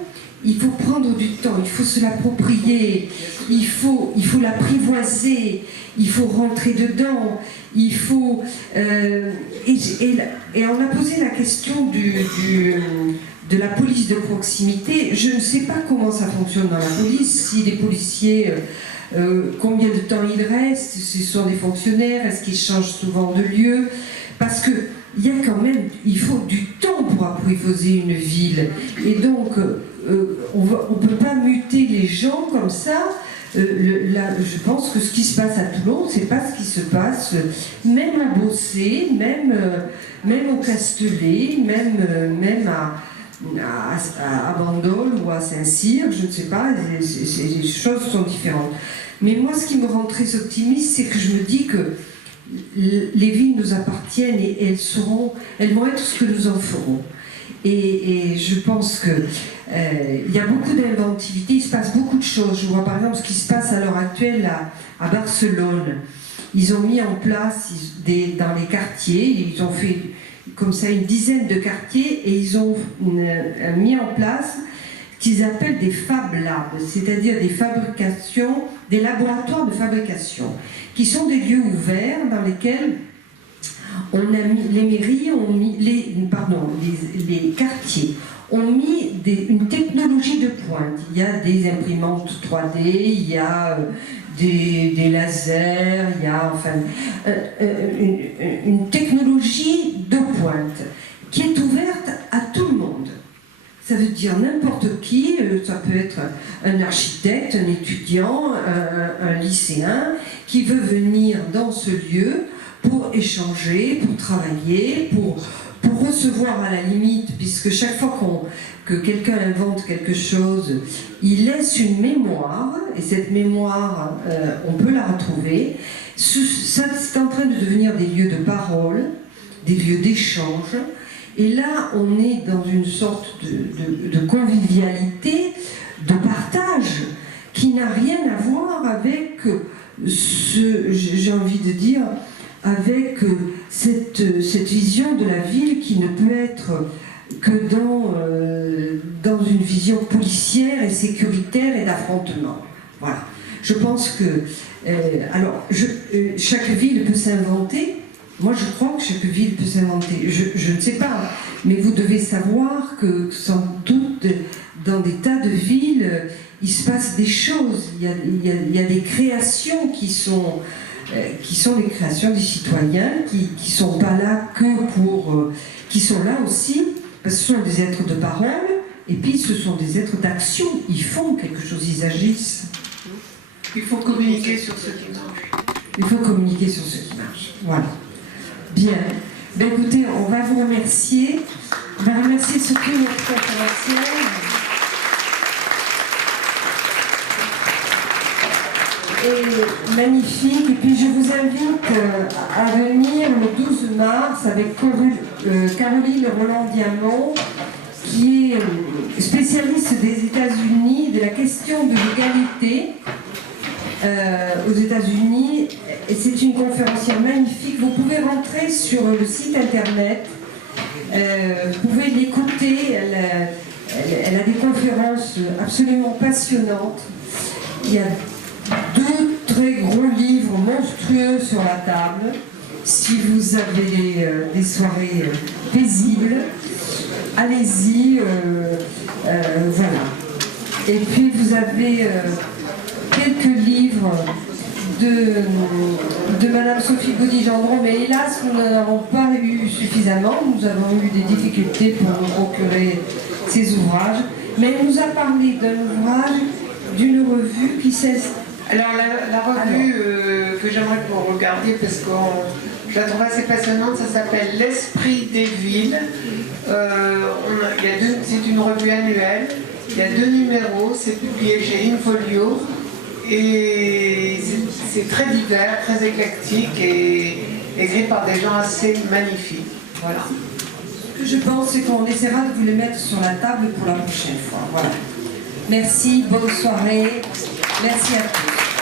prendre du temps, il faut se l'approprier, il faut l'apprivoiser, il faut rentrer dedans, il faut... et on a posé la question de la police de proximité. Je ne sais pas comment ça fonctionne dans la police, si les policiers... combien de temps ils restent, ce sont des fonctionnaires, est-ce qu'ils changent souvent de lieu, parce que il y a quand même, il faut du temps pour apprivoiser une ville, et donc on ne peut pas muter les gens comme ça. Je pense que ce qui se passe à Toulon, c'est pas ce qui se passe même à Bossé, même au Castellet, même à Bandol ou à Saint-Cyr, je ne sais pas, les choses sont différentes. Mais moi, ce qui me rend très optimiste, c'est que je me dis que les villes nous appartiennent et elles vont être ce que nous en ferons. Et je pense qu'il y a beaucoup d'inventivité, il se passe beaucoup de choses. Je vois par exemple ce qui se passe à l'heure actuelle à Barcelone. Ils ont mis en place dans les quartiers, ils ont fait comme ça une dizaine de quartiers et ils ont mis en place ce qu'ils appellent des Fab Labs, c'est-à-dire des laboratoires de fabrication, qui sont des lieux ouverts dans lesquels les mairies ont mis, les quartiers ont mis une technologie de pointe. Il y a des imprimantes 3D, il y a des lasers, il y a enfin une technologie de pointe qui est ouverte à tout le monde. Ça veut dire n'importe qui, ça peut être un architecte, un étudiant, un lycéen qui veut venir dans ce lieu pour échanger, pour travailler, pour recevoir à la limite, puisque chaque fois que quelqu'un invente quelque chose, il laisse une mémoire, et cette mémoire, on peut la retrouver. C'est en train de devenir des lieux de parole, des lieux d'échange, et là, on est dans une sorte de convivialité, de partage, qui n'a rien à voir avec j'ai envie de dire, avec cette vision de la ville qui ne peut être que dans une vision policière et sécuritaire et d'affrontement. Voilà. Je pense que... chaque ville peut s'inventer. Moi, je crois que chaque ville peut s'inventer. Je ne sais pas, mais vous devez savoir que, sans doute, dans des tas de villes, il se passe des choses. Il y a des créations qui sont les créations des citoyens, qui ne sont pas là que pour... qui sont là aussi, parce que ce sont des êtres de parole, et puis ce sont des êtres d'action. Ils font quelque chose, ils agissent. Il faut communiquer sur ce qui marche. Il faut communiquer sur ce qui marche. Voilà. Bien. Ben écoutez, on va vous remercier. On va remercier surtout notre conférencière. Et magnifique. Et puis je vous invite à venir le 12 mars avec Caroline Roland-Diamant, qui est spécialiste des États-Unis, de la question de l'égalité aux États-Unis. Et c'est une conférencière magnifique. Vous pouvez rentrer sur le site internet, vous pouvez l'écouter. Elle a des conférences absolument passionnantes. Il y a 2 très gros livres monstrueux sur la table. Si vous avez des soirées paisibles, allez-y. Voilà. Et puis vous avez quelques livres de Madame Sophie Baudy-Gendron, mais hélas, nous n'en avons pas eu suffisamment. Nous avons eu des difficultés pour nous procurer ces ouvrages. Mais elle nous a parlé d'un ouvrage, d'une revue qui Alors la revue que j'aimerais que vous regardiez, parce que je la trouve assez passionnante, ça s'appelle L'Esprit des villes. C'est une revue annuelle, il y a 2 numéros, c'est publié chez Infolio, et c'est très divers, très éclectique, et écrit par des gens assez magnifiques. Voilà. Ce que je pense, c'est qu'on essaiera de vous les mettre sur la table pour la prochaine fois. Voilà. Merci, bonne soirée. Merci à tous.